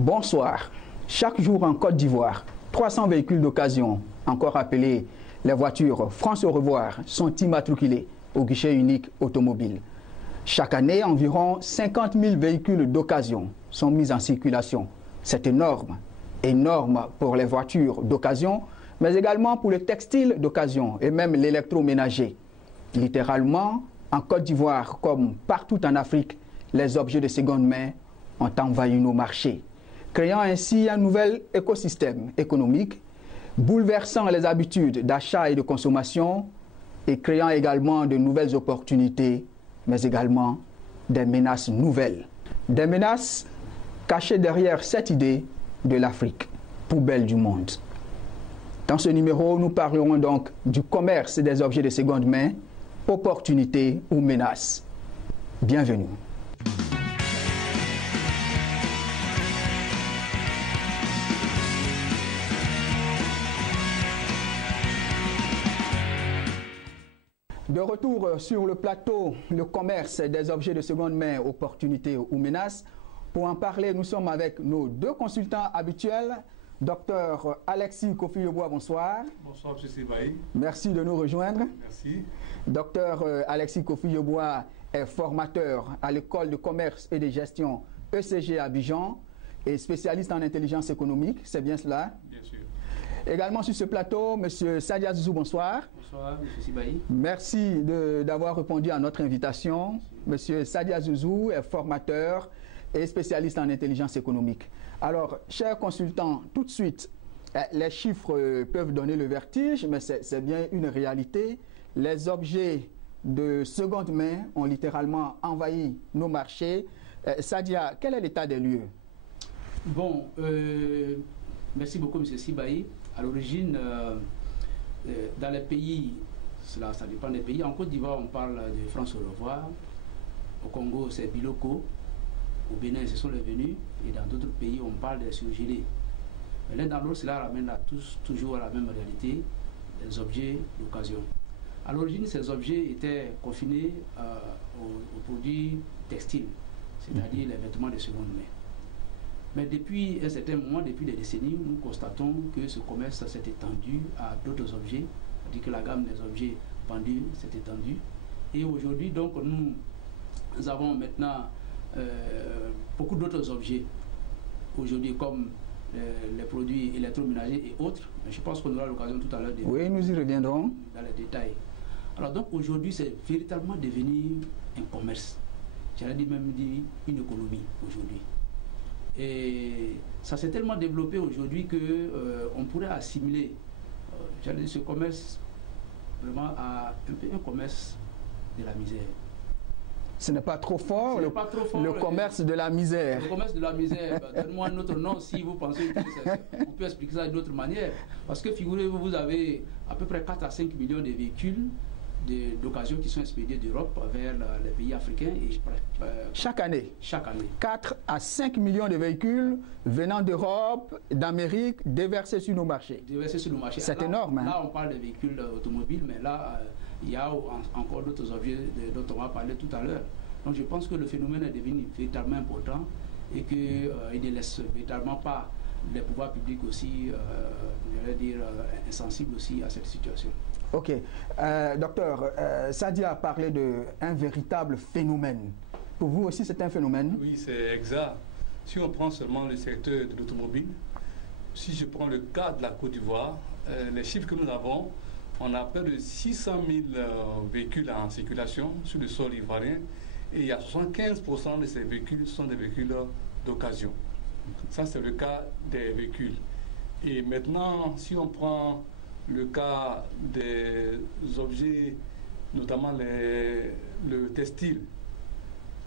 Bonsoir. Chaque jour en Côte d'Ivoire, 300 véhicules d'occasion, encore appelés les voitures France au revoir, sont immatriculés au guichet unique automobile. Chaque année, environ 50 000 véhicules d'occasion sont mis en circulation. C'est énorme. Énorme pour les voitures d'occasion, mais également pour le textile d'occasion et même l'électroménager. Littéralement, en Côte d'Ivoire, comme partout en Afrique, les objets de seconde main ont envahi nos marchés, créant ainsi un nouvel écosystème économique, bouleversant les habitudes d'achat et de consommation et créant également de nouvelles opportunités, mais également des menaces nouvelles. Des menaces cachées derrière cette idée de l'Afrique, poubelle du monde. Dans ce numéro, nous parlerons donc du commerce des objets de seconde main, opportunités ou menaces. Bienvenue. De retour sur le plateau, le commerce des objets de seconde main, opportunités ou menaces. Pour en parler, nous sommes avec nos deux consultants habituels. Docteur Alexis Kofi-Yeboah, bonsoir. Bonsoir, M. Sibaï. Merci de nous rejoindre. Merci. Docteur Alexis Kofi-Yeboah est formateur à l'école de commerce et de gestion ECG Abidjan et spécialiste en intelligence économique, c'est bien cela? Bien sûr. Également sur ce plateau, M. Sadia Zouzou, bonsoir. Bonsoir, M. Sibaï. Merci d'avoir répondu à notre invitation. M. Sadia Zouzou est formateur et spécialiste en intelligence économique. Alors, chers consultants, tout de suite, les chiffres peuvent donner le vertige, mais c'est bien une réalité. Les objets de seconde main ont littéralement envahi nos marchés. Sadia, quel est l'état des lieux? Bon, merci beaucoup, M. Sibaï. À l'origine, dans les pays, ça dépend des pays. En Côte d'Ivoire, on parle de France au revoir. Au Congo, c'est Biloko. Au Bénin, ce sont les venus. Et dans d'autres pays, on parle des surgelés. Mais l'un dans l'autre, cela ramène toujours à la même réalité, des objets d'occasion. À l'origine, ces objets étaient confinés aux produits textiles, c'est-à-dire les vêtements de seconde main. Mais depuis un certain moment, depuis des décennies, nous constatons que ce commerce s'est étendu à d'autres objets, c'est-à-dire que la gamme des objets vendus s'est étendue. Et aujourd'hui, donc, nous avons maintenant beaucoup d'autres objets, aujourd'hui, comme les produits électroménagers et autres. Mais je pense qu'on aura l'occasion tout à l'heure de... Oui, nous y reviendrons. Dans les détails. Alors donc, aujourd'hui, c'est véritablement devenu un commerce. J'allais même dire une économie aujourd'hui. Et ça s'est tellement développé aujourd'hui qu'on pourrait assimiler ce commerce vraiment à un peu un commerce de la misère. Ce n'est pas trop fort, le commerce de la misère. Le commerce de la misère, donne-moi un autre nom si vous pensez qu'on peut expliquer ça d'une autre manière. Parce que figurez-vous, vous avez à peu près 4 à 5 millions de véhicules d'occasion qui sont expédiés d'Europe vers les pays africains. Et, chaque année. 4 à 5 millions de véhicules venant d'Europe, d'Amérique, déversés sur nos marchés. C'est énorme. Hein? Là, on parle des véhicules automobiles, mais là, il y a encore d'autres objets dont on va parler tout à l'heure. Donc je pense que le phénomène est devenu véritablement important et qu'il ne laisse véritablement pas les pouvoirs publics aussi, je vais dire, insensibles aussi à cette situation. Ok. Docteur, Sadia a parlé d'un véritable phénomène. Pour vous aussi, c'est un phénomène? Oui, c'est exact. Si on prend seulement le secteur de l'automobile, si je prends le cas de la Côte d'Ivoire, les chiffres que nous avons, on a près de 600 000 véhicules en circulation sur le sol ivoirien et il y a 75% de ces véhicules sont des véhicules d'occasion. Ça, c'est le cas des véhicules. Et maintenant, si on prend le cas des objets, notamment le textile,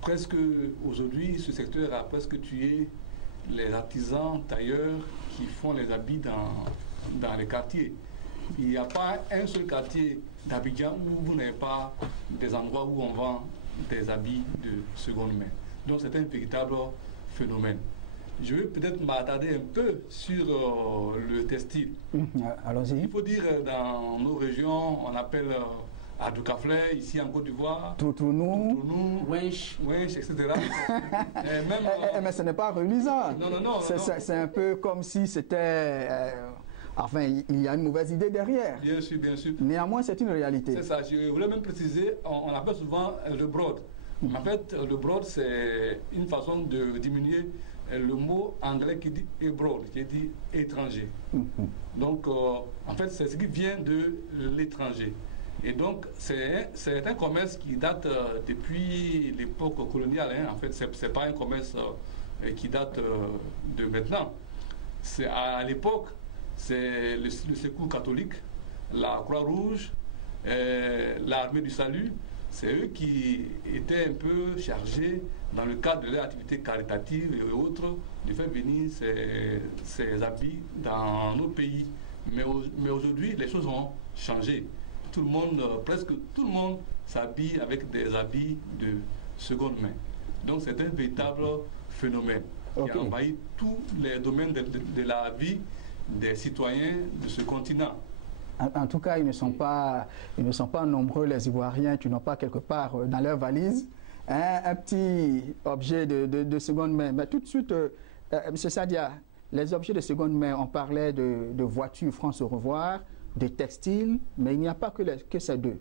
presque aujourd'hui, ce secteur a presque tué les artisans tailleurs qui font les habits dans les quartiers. Il n'y a pas un seul quartier d'Abidjan où vous n'avez pas des endroits où on vend des habits de seconde main. Donc c'est un véritable phénomène. Je vais peut-être m'attarder un peu sur le textile. Allons-y. Il faut dire dans nos régions, on appelle Adoucaflé, ici en Côte d'Ivoire. Toutounou, Wench, etc. Mais ce n'est pas reluisant. Non. C'est un peu comme si c'était... enfin, il y a une mauvaise idée derrière. Bien sûr, bien sûr. Néanmoins, c'est une réalité. C'est ça. Je voulais même préciser, on appelle souvent le broad. En fait, le broad, c'est une façon de diminuer le mot anglais qui dit abroad, qui dit étranger. Donc, en fait, c'est ce qui vient de l'étranger. Et donc, c'est un commerce qui date depuis l'époque coloniale. En fait, ce n'est pas un commerce qui date de maintenant. C'est à l'époque, c'est le Secours catholique, la Croix-Rouge, l'armée du salut. C'est eux qui étaient un peu chargés, dans le cadre de leur activité caritative et autres, de faire venir ces habits dans nos pays. Mais aujourd'hui, les choses ont changé. Tout le monde, presque tout le monde s'habille avec des habits de seconde main. Donc c'est un véritable phénomène qui a envahi tous les domaines de la vie des citoyens de ce continent. En tout cas, ils ne sont pas nombreux, les Ivoiriens, qui n'ont pas quelque part dans leur valise un petit objet de seconde main. Mais tout de suite, M. Sadia, les objets de seconde main, on parlait de voitures France au revoir, de textiles, mais il n'y a pas que ces deux.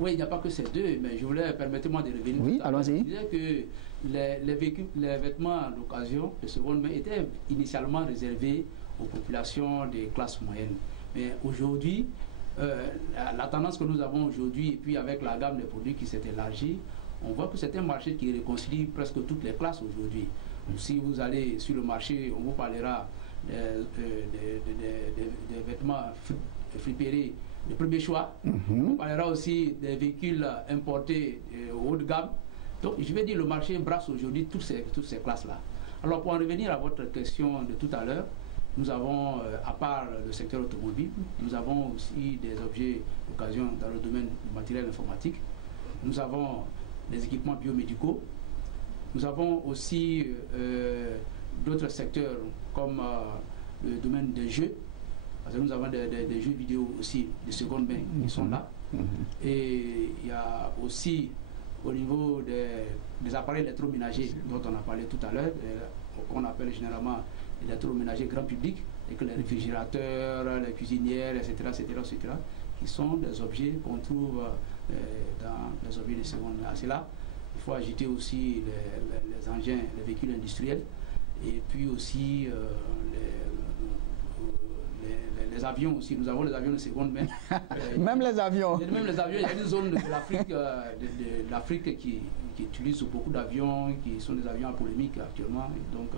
Oui, il n'y a pas que ces deux, mais je voulais, permettez-moi de revenir. Oui, allons-y. Je disais que les vêtements d'occasion de seconde main étaient initialement réservés aux populations des classes moyennes. Mais aujourd'hui, la tendance que nous avons aujourd'hui, et puis avec la gamme des produits qui s'est élargie, on voit que c'est un marché qui réconcilie presque toutes les classes aujourd'hui. Si vous allez sur le marché, on vous parlera des vêtements fripérés de premier choix. On parlera aussi des véhicules importés haut de gamme. Donc je vais dire le marché brasse aujourd'hui toutes ces classes-là. Alors pour en revenir à votre question de tout à l'heure, nous avons, à part le secteur automobile, nous avons aussi des objets d'occasion dans le domaine du matériel informatique. Nous avons des équipements biomédicaux. Nous avons aussi d'autres secteurs comme le domaine des jeux. Parce que nous avons des jeux vidéo aussi de seconde main qui sont là. Et il y a aussi au niveau des appareils électroménagers dont on a parlé tout à l'heure, qu'on appelle généralement électroménager grand public, et que les réfrigérateurs, les cuisinières, etc., qui sont des objets qu'on trouve dans les objets de seconde main. À cela, il faut ajouter aussi les engins, les véhicules industriels, et puis aussi les avions aussi. Nous avons les avions de seconde main. Même les avions. Même les avions, il y a une zone de l'Afrique qui utilise beaucoup d'avions, qui sont des avions à polémique actuellement. Et donc,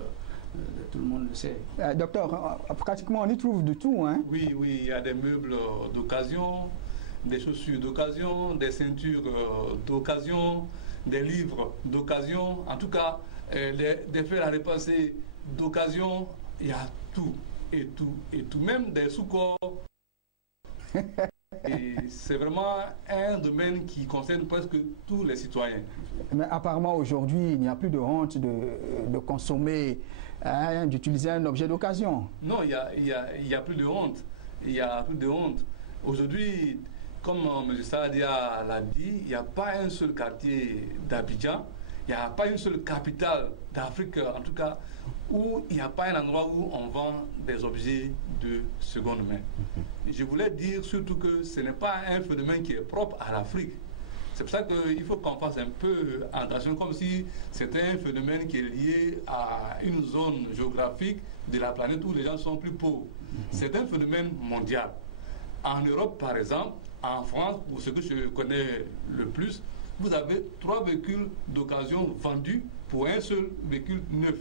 tout le monde le sait. Docteur, pratiquement on y trouve du tout, hein? Oui, il y a des meubles d'occasion, des chaussures d'occasion, des ceintures d'occasion, des livres d'occasion, en tout cas, des fers à repasser d'occasion, il y a tout, et tout, même des sous-corps. Et c'est vraiment un domaine qui concerne presque tous les citoyens. Mais apparemment aujourd'hui, il n'y a plus de honte de consommer, d'utiliser un objet d'occasion. Non, il y a plus de honte. Il y a plus de honte. Aujourd'hui, comme M. Sadia l'a dit, il n'y a pas un seul quartier d'Abidjan, il n'y a pas une seule capitale d'Afrique, en tout cas, où il n'y a pas un endroit où on vend des objets de seconde main. Je voulais dire surtout que ce n'est pas un phénomène qui est propre à l'Afrique. C'est pour ça qu'il faut qu'on fasse un peu attention, comme si c'était un phénomène qui est lié à une zone géographique de la planète où les gens sont plus pauvres. C'est un phénomène mondial. En Europe, par exemple, en France, pour ce que je connais le plus, vous avez 3 véhicules d'occasion vendus pour un seul véhicule neuf.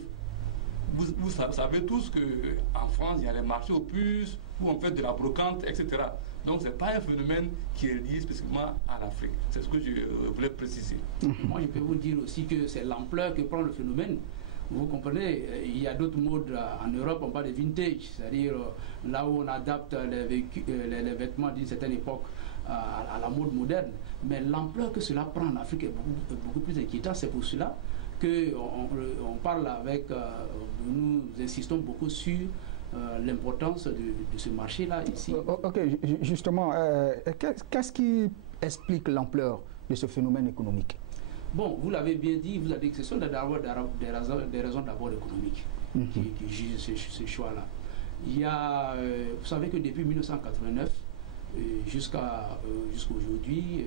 Vous savez tous qu'en France, il y a les marchés aux puces, où on fait de la brocante, etc. Donc, ce n'est pas un phénomène qui est lié spécifiquement à l'Afrique. C'est ce que je voulais préciser. Moi, je peux vous dire aussi que c'est l'ampleur que prend le phénomène. Vous comprenez, il y a d'autres modes en Europe, on parle de vintage, c'est-à-dire là où on adapte les vêtements d'une certaine époque à la mode moderne. Mais l'ampleur que cela prend en Afrique est beaucoup plus inquiétante. C'est pour cela qu'on parle avec, nous insistons beaucoup sur l'importance de ce marché-là ici. Ok, justement, qu'est-ce qui explique l'ampleur de ce phénomène économique? Bon, vous l'avez bien dit, vous avez dit que ce sont des raisons d'abord économiques qui jugent ce choix-là. Il y a, vous savez que depuis 1989 jusqu'à aujourd'hui,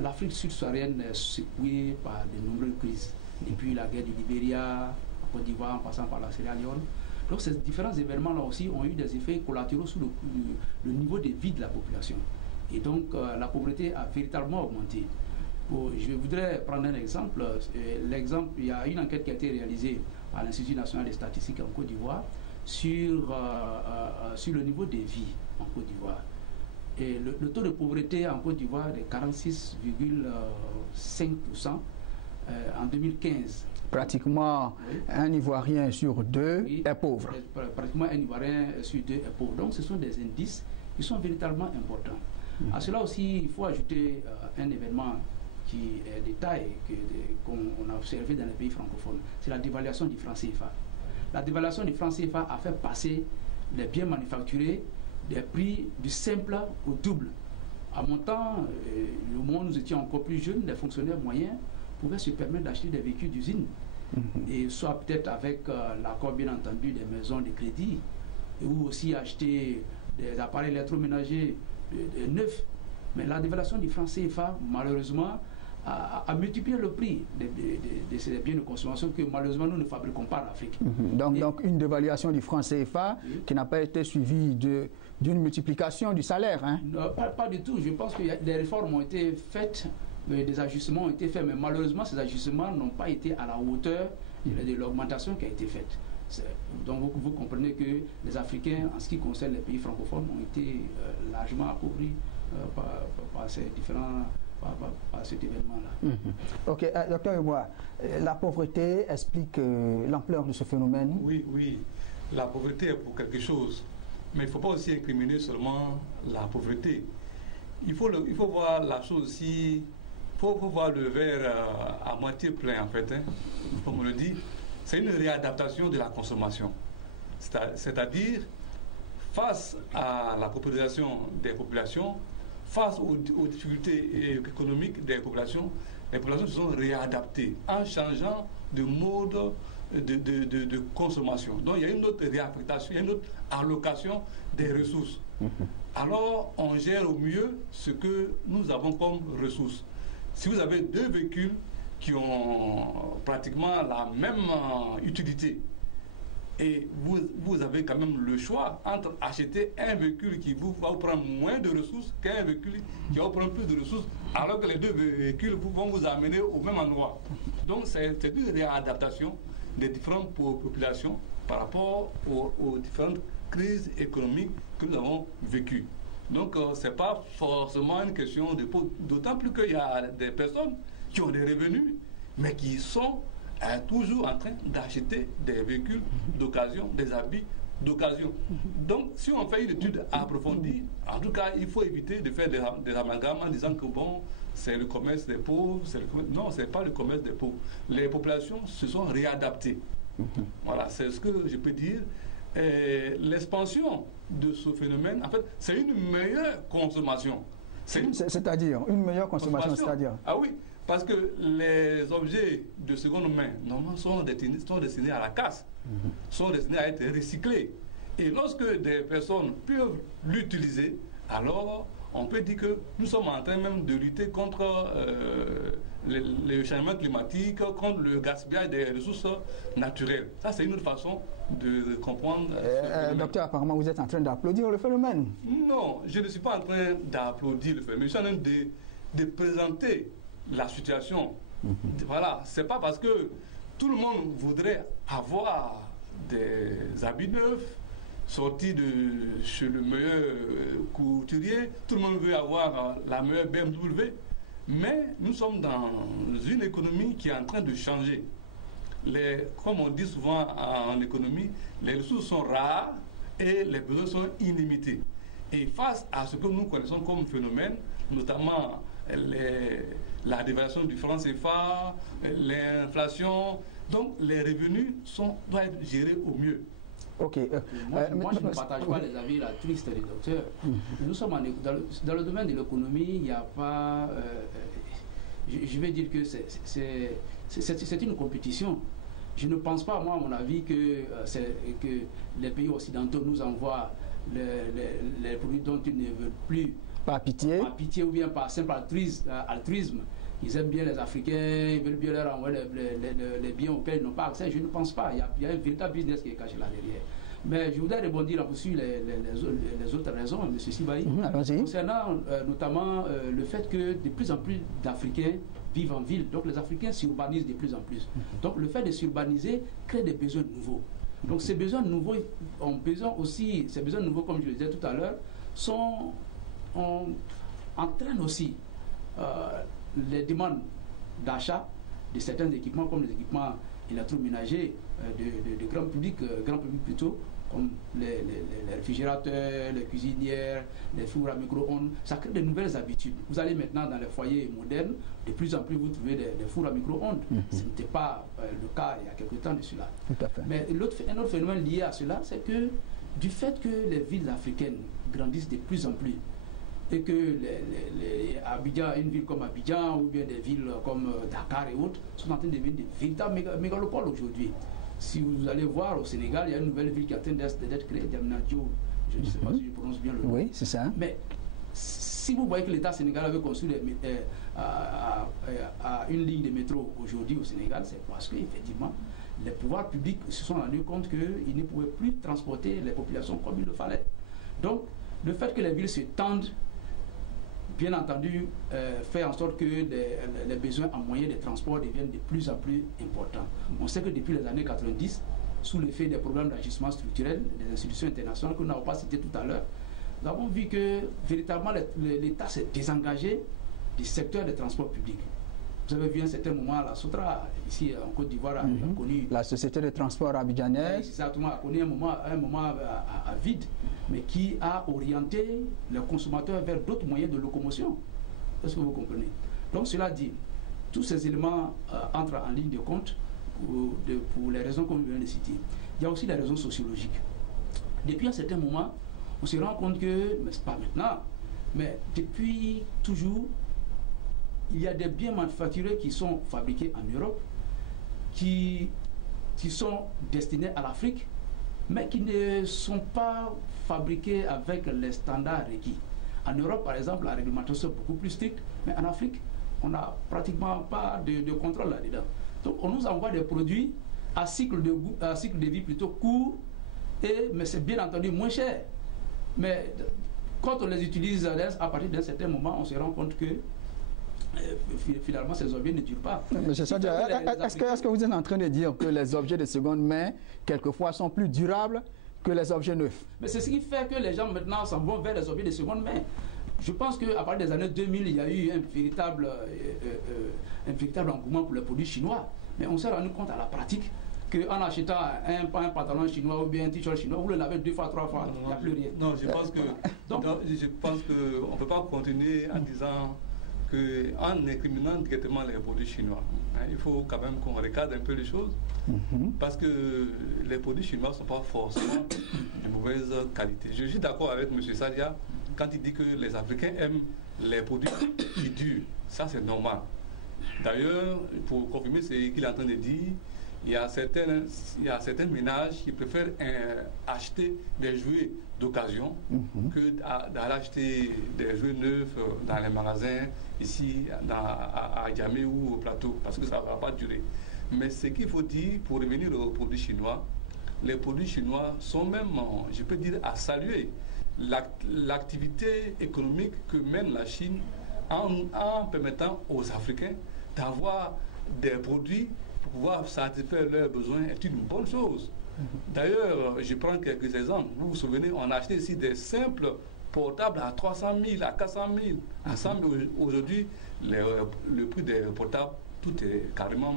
l'Afrique subsaharienne est secouée par de nombreuses crises. Depuis la guerre du Libéria, en Côte d'Ivoire, en passant par la Sierra Leone. Donc ces différents événements-là aussi ont eu des effets collatéraux sur le niveau de vie de la population. Et donc la pauvreté a véritablement augmenté. Je voudrais prendre un exemple. Il y a une enquête qui a été réalisée par l'Institut national des statistiques en Côte d'Ivoire sur le niveau de vie en Côte d'Ivoire. Et le taux de pauvreté en Côte d'Ivoire est de 46,5% en 2015. Pratiquement un Ivoirien sur deux est pauvre. Pratiquement un Ivoirien sur deux est pauvre. Donc ce sont des indices qui sont véritablement importants. À cela aussi, il faut ajouter un événement qui est de taille qu'on a observé dans les pays francophones. C'est la dévaluation du franc CFA. La dévaluation du franc CFA a fait passer les biens manufacturés des prix du simple au double. À mon temps, au moment où nous étions encore plus jeunes, les fonctionnaires moyens pouvaient se permettre d'acheter des véhicules d'usine. Et soit peut-être avec l'accord bien entendu des maisons de crédit, ou aussi acheter des appareils électroménagers neufs. Mais la dévaluation du franc CFA, malheureusement, a multiplié le prix de ces biens de consommation que malheureusement nous ne fabriquons pas en Afrique. Donc une dévaluation du franc CFA qui n'a pas été suivie d'une multiplication du salaire. Hein? Non, pas du tout. Je pense que des réformes ont été faites, des ajustements ont été faits, mais malheureusement ces ajustements n'ont pas été à la hauteur de l'augmentation qui a été faite. Donc vous comprenez que les Africains, en ce qui concerne les pays francophones, ont été largement appauvris par ces différents... Par cet événement-là. Ok, docteur Yeboah, la pauvreté explique l'ampleur de ce phénomène? Oui, la pauvreté est pour quelque chose, mais il ne faut pas aussi incriminer seulement la pauvreté. Il faut voir la chose aussi, il faut voir le verre à moitié plein en fait, hein, comme on le dit. C'est une réadaptation de la consommation, c'est-à-dire face à la paupérisation des populations, face aux difficultés économiques des populations, les populations se sont réadaptées en changeant de mode de consommation. Donc il y a une autre réaffectation, il y a une autre allocation des ressources. Alors on gère au mieux ce que nous avons comme ressources. Si vous avez deux véhicules qui ont pratiquement la même utilité, et vous avez quand même le choix entre acheter un véhicule qui va vous prendre moins de ressources qu'un véhicule qui va vous prendre plus de ressources, alors que les deux véhicules vont vous amener au même endroit. Donc c'est une réadaptation des différentes populations par rapport aux différentes crises économiques que nous avons vécues. Donc ce n'est pas forcément une question de pauvreté, d'autant plus qu'il y a des personnes qui ont des revenus, mais qui sont toujours en train d'acheter des véhicules d'occasion, des habits d'occasion. Donc, si on fait une étude approfondie, en tout cas, il faut éviter de faire des amalgames en disant que bon, c'est le commerce des pauvres. Non, ce n'est pas le commerce des pauvres. Les populations se sont réadaptées. Voilà, c'est ce que je peux dire. L'expansion de ce phénomène, en fait, c'est une meilleure consommation. C'est-à-dire une meilleure consommation, c'est-à-dire? Ah oui. Parce que les objets de seconde main, normalement, sont destinés à la casse, sont destinés à être recyclés. Et lorsque des personnes peuvent l'utiliser, alors on peut dire que nous sommes en train même de lutter contre le changement climatique, contre le gaspillage des ressources naturelles. Ça, c'est une autre façon de comprendre. Docteur, apparemment, vous êtes en train d'applaudir le phénomène. Non, je ne suis pas en train d'applaudir le phénomène. Je suis en train de présenter la situation. Voilà, c'est pas parce que tout le monde voudrait avoir des habits neufs sortis de chez le meilleur couturier, tout le monde veut avoir la meilleure BMW, mais nous sommes dans une économie qui est en train de changer. Comme on dit souvent en économie, les ressources sont rares et les besoins sont illimités. Et face à ce que nous connaissons comme phénomène, notamment la dévaluation du franc CFA, l'inflation, donc les revenus doivent être gérés au mieux. Ok. Moi, je ne partage pas les avis tristes des docteurs. Nous sommes dans le domaine de l'économie, il n'y a pas... je vais dire que c'est une compétition. Je ne pense pas, moi, à mon avis, que les pays occidentaux nous envoient les produits dont ils ne veulent plus. Par pitié. Par pitié ou bien par simple altruisme. Ils aiment bien les Africains, ils veulent bien leur envoyer les biens auxquels ils n'ont pas accès. Je ne pense pas. Il y a un véritable business qui est caché là derrière. Mais je voudrais rebondir sur les autres raisons, M. Sibaï, concernant notamment le fait que de plus en plus d'Africains vivent en ville. Donc les Africains s'urbanisent de plus en plus. Donc le fait de s'urbaniser crée des besoins nouveaux. Donc ces besoins nouveaux ont besoin aussi, ces besoins nouveaux, comme je le disais tout à l'heure, entraînent aussi les demandes d'achat de certains équipements, comme les équipements électroménagers de grand public plutôt, comme les réfrigérateurs, les cuisinières, les fours à micro-ondes. Ça crée de nouvelles habitudes. Vous allez maintenant dans les foyers modernes, de plus en plus vous trouvez des fours à micro-ondes. Ce n'était pas le cas il y a quelque temps de cela. Tout à fait. Mais un autre phénomène lié à cela, c'est que du fait que les villes africaines grandissent de plus en plus, et que Abidjan, une ville comme Abidjan ou bien des villes comme Dakar et autres sont en train de devenir des véritables mégalopoles aujourd'hui. Si vous allez voir au Sénégal, il y a une nouvelle ville qui est en train d'être créée, Diamniadio, je ne sais pas si je prononce bien le nom. Oui, c'est ça. Mais si vous voyez que l'État sénégalais veut construire une ligne de métro aujourd'hui au Sénégal, c'est parce qu'effectivement, les pouvoirs publics se sont rendus compte qu'ils ne pouvaient plus transporter les populations comme il le fallait. Donc, le fait que les villes se tendent, bien entendu, fait en sorte que les besoins en moyens de transport deviennent de plus en plus importants. On sait que depuis les années 90, sous l'effet des programmes d'ajustement structurel des institutions internationales que nous n'avons pas cité tout à l'heure, nous avons vu que véritablement l'État s'est désengagé du secteur des transports publics. Vous avez vu à un certain moment, la Sotra, ici en Côte d'Ivoire, a connu... La société de transport abidjanaise. Exactement, a connu un moment à vide, mais qui a orienté les consommateurs vers d'autres moyens de locomotion. Est-ce que vous comprenez? Donc cela dit, tous ces éléments entrent en ligne de compte pour les raisons qu'on vient de citer. Il y a aussi les raisons sociologiques. Depuis un certain moment, on se rend compte que, mais ce n'est pas maintenant, mais depuis toujours, il y a des biens manufacturés qui sont fabriqués en Europe, qui sont destinés à l'Afrique, mais qui ne sont pas fabriqués avec les standards requis. En Europe, par exemple, la réglementation est beaucoup plus stricte, mais en Afrique, on n'a pratiquement pas de contrôle là-dedans. Donc, on nous envoie des produits à cycle de vie plutôt court, mais c'est bien entendu moins cher. Mais quand on les utilise à partir d'un certain moment, on se rend compte que finalement, ces objets ne durent pas. Monsieur Sadia, est-ce que vous êtes en train de dire que les objets de seconde main, quelquefois, sont plus durables que les objets neufs? Mais c'est ce qui fait que les gens maintenant s'en vont vers les objets de seconde main. Je pense qu'à partir des années 2000, il y a eu un véritable engouement pour les produits chinois. Mais on s'est rendu compte à la pratique qu'en achetant un pantalon chinois ou bien un t-shirt chinois, vous le lavez 2 fois, 3 fois, il n'y a plus rien. Non, je pense qu'on ne peut pas continuer en disant qu'en incriminant directement les produits chinois, il faut quand même qu'on recadre un peu les choses, parce que les produits chinois ne sont pas forcément de mauvaise qualité. Je suis d'accord avec M. Sadia quand il dit que les Africains aiment les produits qui durent. Ça, c'est normal. D'ailleurs, pour confirmer ce qu'il est en train de dire, il y a certains ménages qui préfèrent acheter des jouets d'occasion que d'aller acheter des jouets neufs dans les magasins, ici à Djamé ou au plateau, parce que ça ne va pas durer. Mais ce qu'il faut dire, pour revenir aux produits chinois, les produits chinois sont même, je peux dire, à saluer. L'activité économique que mène la Chine en permettant aux Africains d'avoir des produits pour pouvoir satisfaire leurs besoins est une bonne chose. D'ailleurs, je prends quelques exemples. Vous vous souvenez, on a acheté ici des simples portables à 300 000, à 400 000, à 100 000. Aujourd'hui, le prix des portables, tout est carrément,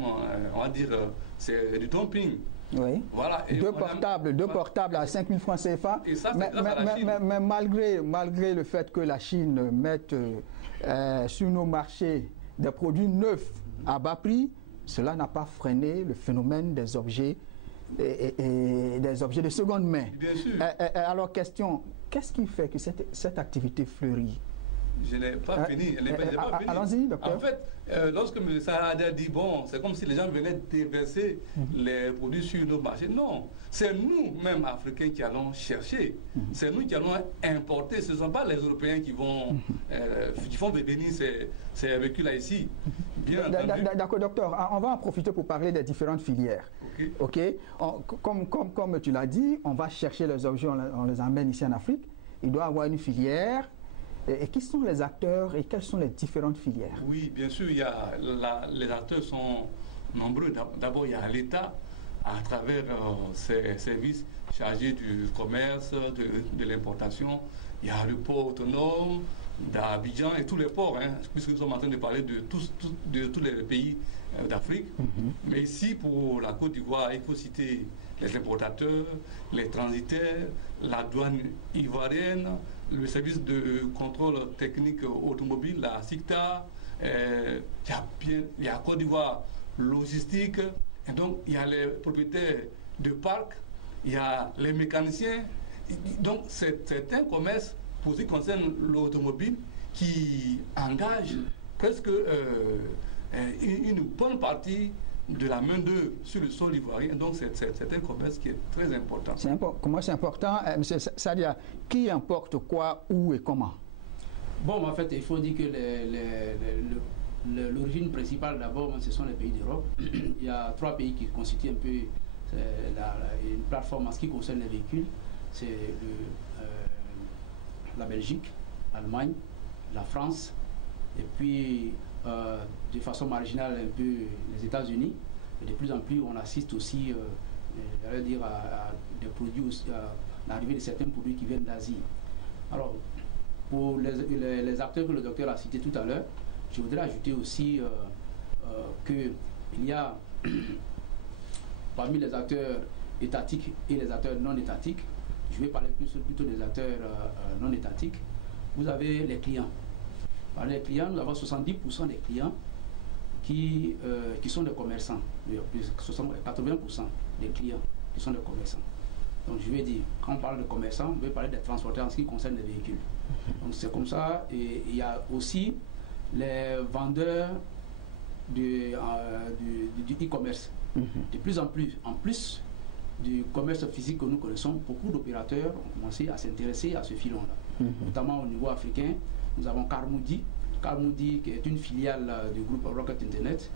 on va dire, c'est du dumping. Oui. Voilà. Et deux portables à 5 000 francs CFA. Et ça, mais malgré le fait que la Chine mette sur nos marchés des produits neufs à bas prix, cela n'a pas freiné le phénomène des objets et des objets de seconde main. Bien sûr. Alors, question, qu'est-ce qui fait que cette activité fleurit? Je n'ai pas fini. Allons-y, docteur. En fait, lorsque M. Saada dit, bon, c'est comme si les gens venaient déverser les produits sur nos marchés. Non, c'est nous-mêmes, Africains, qui allons chercher. C'est nous qui allons importer. Ce ne sont pas les Européens qui vont venir ces véhicules-là ici. D'accord, docteur. On va en profiter pour parler des différentes filières. OK. Comme tu l'as dit, on va chercher les objets, on les emmène ici en Afrique. Il doit y avoir une filière. Et qui sont les acteurs et quelles sont les différentes filières? Oui, bien sûr, les acteurs sont nombreux. D'abord, il y a l'État à travers ses services chargés du commerce, de l'importation. Il y a le port autonome d'Abidjan et tous les ports, puisque nous sommes en train de parler de tous les pays d'Afrique. Mais ici, pour la Côte d'Ivoire, il faut citer les importateurs, les transitaires, la douane ivoirienne, le service de contrôle technique automobile, la SICTA, il y a Côte d'Ivoire logistique, et donc il y a les propriétaires de parcs, il y a les mécaniciens. Donc c'est un commerce, pour ce qui concerne l'automobile, qui engage presque une bonne partie de la main-d'œuvre sur le sol ivoirien. Donc c'est un commerce qui est très important. Comment c'est important, M. Sadia? Qui importe quoi, où et comment? Bon, en fait, il faut dire que l'origine principale, d'abord, ce sont les pays d'Europe. Il y a 3 pays qui constituent un peu une plateforme en ce qui concerne les véhicules. C'est la Belgique, l'Allemagne, la France, et puis de façon marginale un peu les États-Unis. Et de plus en plus, on assiste aussi, j'allais dire, à des produits, à l'arrivée de certains produits qui viennent d'Asie. Alors, pour les acteurs que le docteur a cités tout à l'heure, je voudrais ajouter aussi qu'il y a parmi les acteurs étatiques et les acteurs non étatiques, je vais parler plutôt des acteurs non étatiques, vous avez les clients. Par les clients, nous avons 70% des clients qui sont des commerçants. 80% des clients qui sont des commerçants. Donc je vais dire, quand on parle de commerçants, on veut parler des transporteurs en ce qui concerne les véhicules. Donc c'est comme ça. Et il y a aussi les vendeurs du e-commerce. De plus en plus, en plus du commerce physique que nous connaissons, beaucoup d'opérateurs ont commencé à s'intéresser à ce filon-là. Notamment au niveau africain, nous avons Carmoudi, qui est une filiale du groupe Rocket Internet,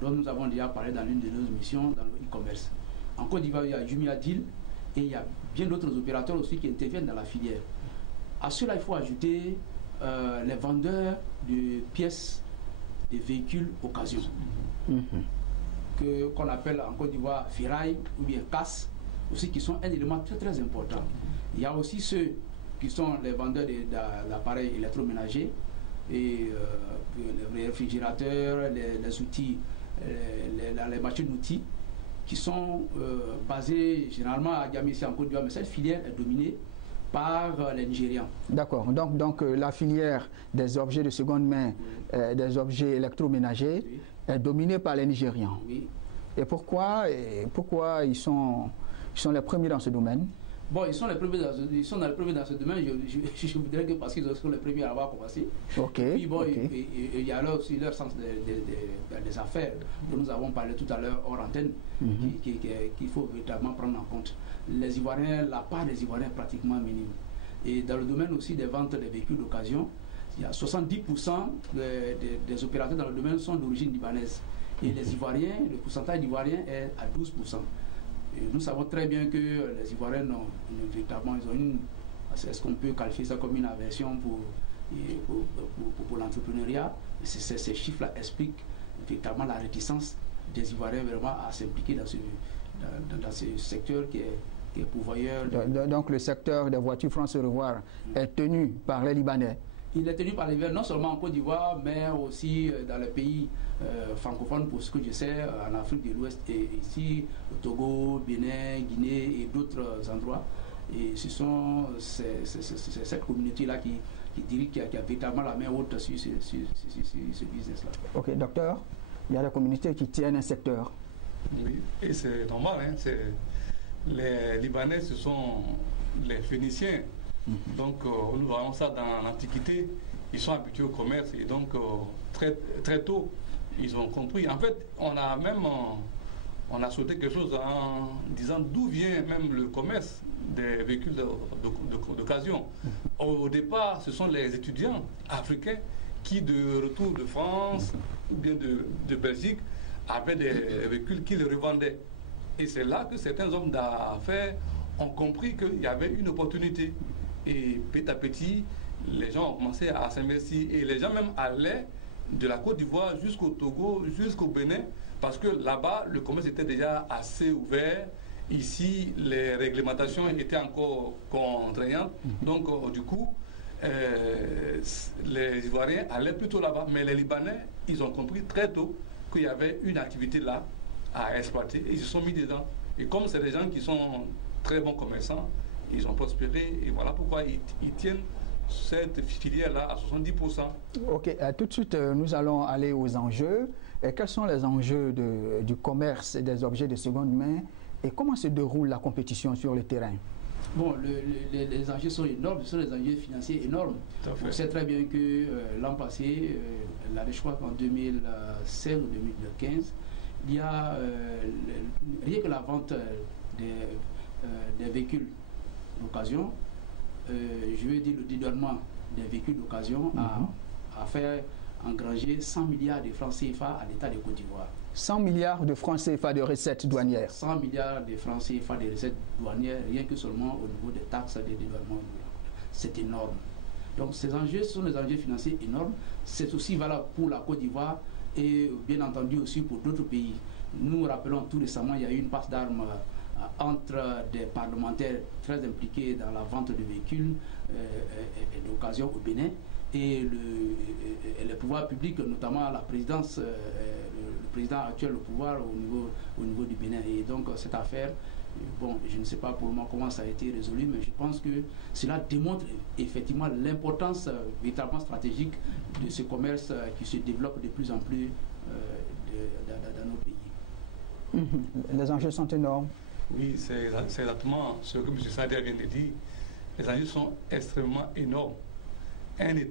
dont nous avons déjà parlé dans l'une de nos missions dans le e-commerce. En Côte d'Ivoire, il y a Jumia Deal et il y a bien d'autres opérateurs aussi qui interviennent dans la filière. À cela, il faut ajouter les vendeurs de pièces de véhicules occasion, qu'on appelle en Côte d'Ivoire ferraille ou bien casse, aussi qui sont un élément très très important. Il y a aussi ceux qui sont les vendeurs d'appareils électroménagers, et les réfrigérateurs, les outils, les machines-outils, qui sont basés généralement à Niamey ici en Côte d'Ivoire, mais cette filière est dominée par les Nigérians. D'accord. Donc la filière des objets de seconde main, des objets électroménagers, est dominée par les Nigérians. Oui. Et pourquoi ils sont les premiers dans ce domaine? Bon, ils sont les premiers dans ce domaine, je voudrais que parce qu'ils sont les premiers à avoir commencé. Ok. Et puis bon, il y a là aussi leur sens des affaires dont nous avons parlé tout à l'heure hors antenne, qu'il faut véritablement prendre en compte. Les Ivoiriens, la part des Ivoiriens est pratiquement minime. Et dans le domaine aussi des ventes des véhicules d'occasion, il y a 70% des opérateurs dans le domaine sont d'origine libanaise. Et les Ivoiriens, le pourcentage d'Ivoiriens est à 12%. Et nous savons très bien que les Ivoiriens véritablement, ils ont une, est-ce qu'on peut qualifier ça comme une aversion pour l'entrepreneuriat? Ces chiffres-là expliquent véritablement la réticence des Ivoiriens vraiment à s'impliquer dans ce secteur qui est pourvoyeur. Donc le secteur des voitures France au revoir est tenu par les Libanais? Il est tenu par les Libanais, non seulement en Côte d'Ivoire, mais aussi dans les pays francophones, pour ce que je sais, en Afrique de l'Ouest et ici, le Togo, Bénin, Guinée et d'autres endroits. Et ce sont cette communauté-là qui a véritablement la main haute sur ce business-là. Ok, docteur, il y a des communautés qui tiennent un secteur. Oui, et c'est normal. Hein, les Libanais, ce sont les Phéniciens. Donc, nous voyons ça dans l'Antiquité. Ils sont habitués au commerce et donc, très tôt, ils ont compris. En fait, on a sauté quelque chose en disant d'où vient même le commerce des véhicules d'occasion. Au départ, ce sont les étudiants africains qui, de retour de France ou bien de Belgique, avaient des véhicules qu'ils revendaient. Et c'est là que certains hommes d'affaires ont compris qu'il y avait une opportunité. Et petit à petit, les gens ont commencé à s'investir. Et les gens même allaient de la Côte d'Ivoire jusqu'au Togo, jusqu'au Bénin, parce que là-bas, le commerce était déjà assez ouvert. Ici, les réglementations étaient encore contraignantes. Donc, du coup, les Ivoiriens allaient plutôt là-bas. Mais les Libanais, ils ont compris très tôt qu'il y avait une activité là à exploiter. Et ils se sont mis dedans. Et comme c'est des gens qui sont très bons commerçants, ils ont prospéré. Et voilà pourquoi ils tiennent cette filière-là à 70%. Ok, tout de suite, nous allons aller aux enjeux. Et quels sont les enjeux du commerce et des objets de seconde main et comment se déroule la compétition sur le terrain? Bon, les enjeux sont énormes, ce sont des enjeux financiers énormes. On sait très bien que l'an passé, je crois qu'en 2016 ou 2015, il y a rien que la vente des véhicules d'occasion, je veux dire le dédouanement des véhicules d'occasion a fait engranger 100 milliards de francs CFA à l'État de Côte d'Ivoire. 100 milliards de francs CFA de recettes douanières. 100 milliards de francs CFA de recettes douanières, rien que seulement au niveau des taxes de dédouanement. C'est énorme. Donc ces enjeux sont des enjeux financiers énormes. C'est aussi valable pour la Côte d'Ivoire et bien entendu aussi pour d'autres pays. Nous rappelons tout récemment, il y a eu une passe d'armes entre des parlementaires très impliqués dans la vente de véhicules d'occasion au Bénin et le pouvoir public, notamment la présidence, le président actuel au pouvoir au niveau du Bénin. Et donc cette affaire, bon, je ne sais pas pour le moment comment ça a été résolu, mais je pense que cela démontre effectivement l'importance véritablement stratégique de ce commerce qui se développe de plus en plus dans nos pays. Les enjeux sont énormes. Oui, c'est exactement ce que M. Sadia vient de dire. Les enjeux sont extrêmement énormes.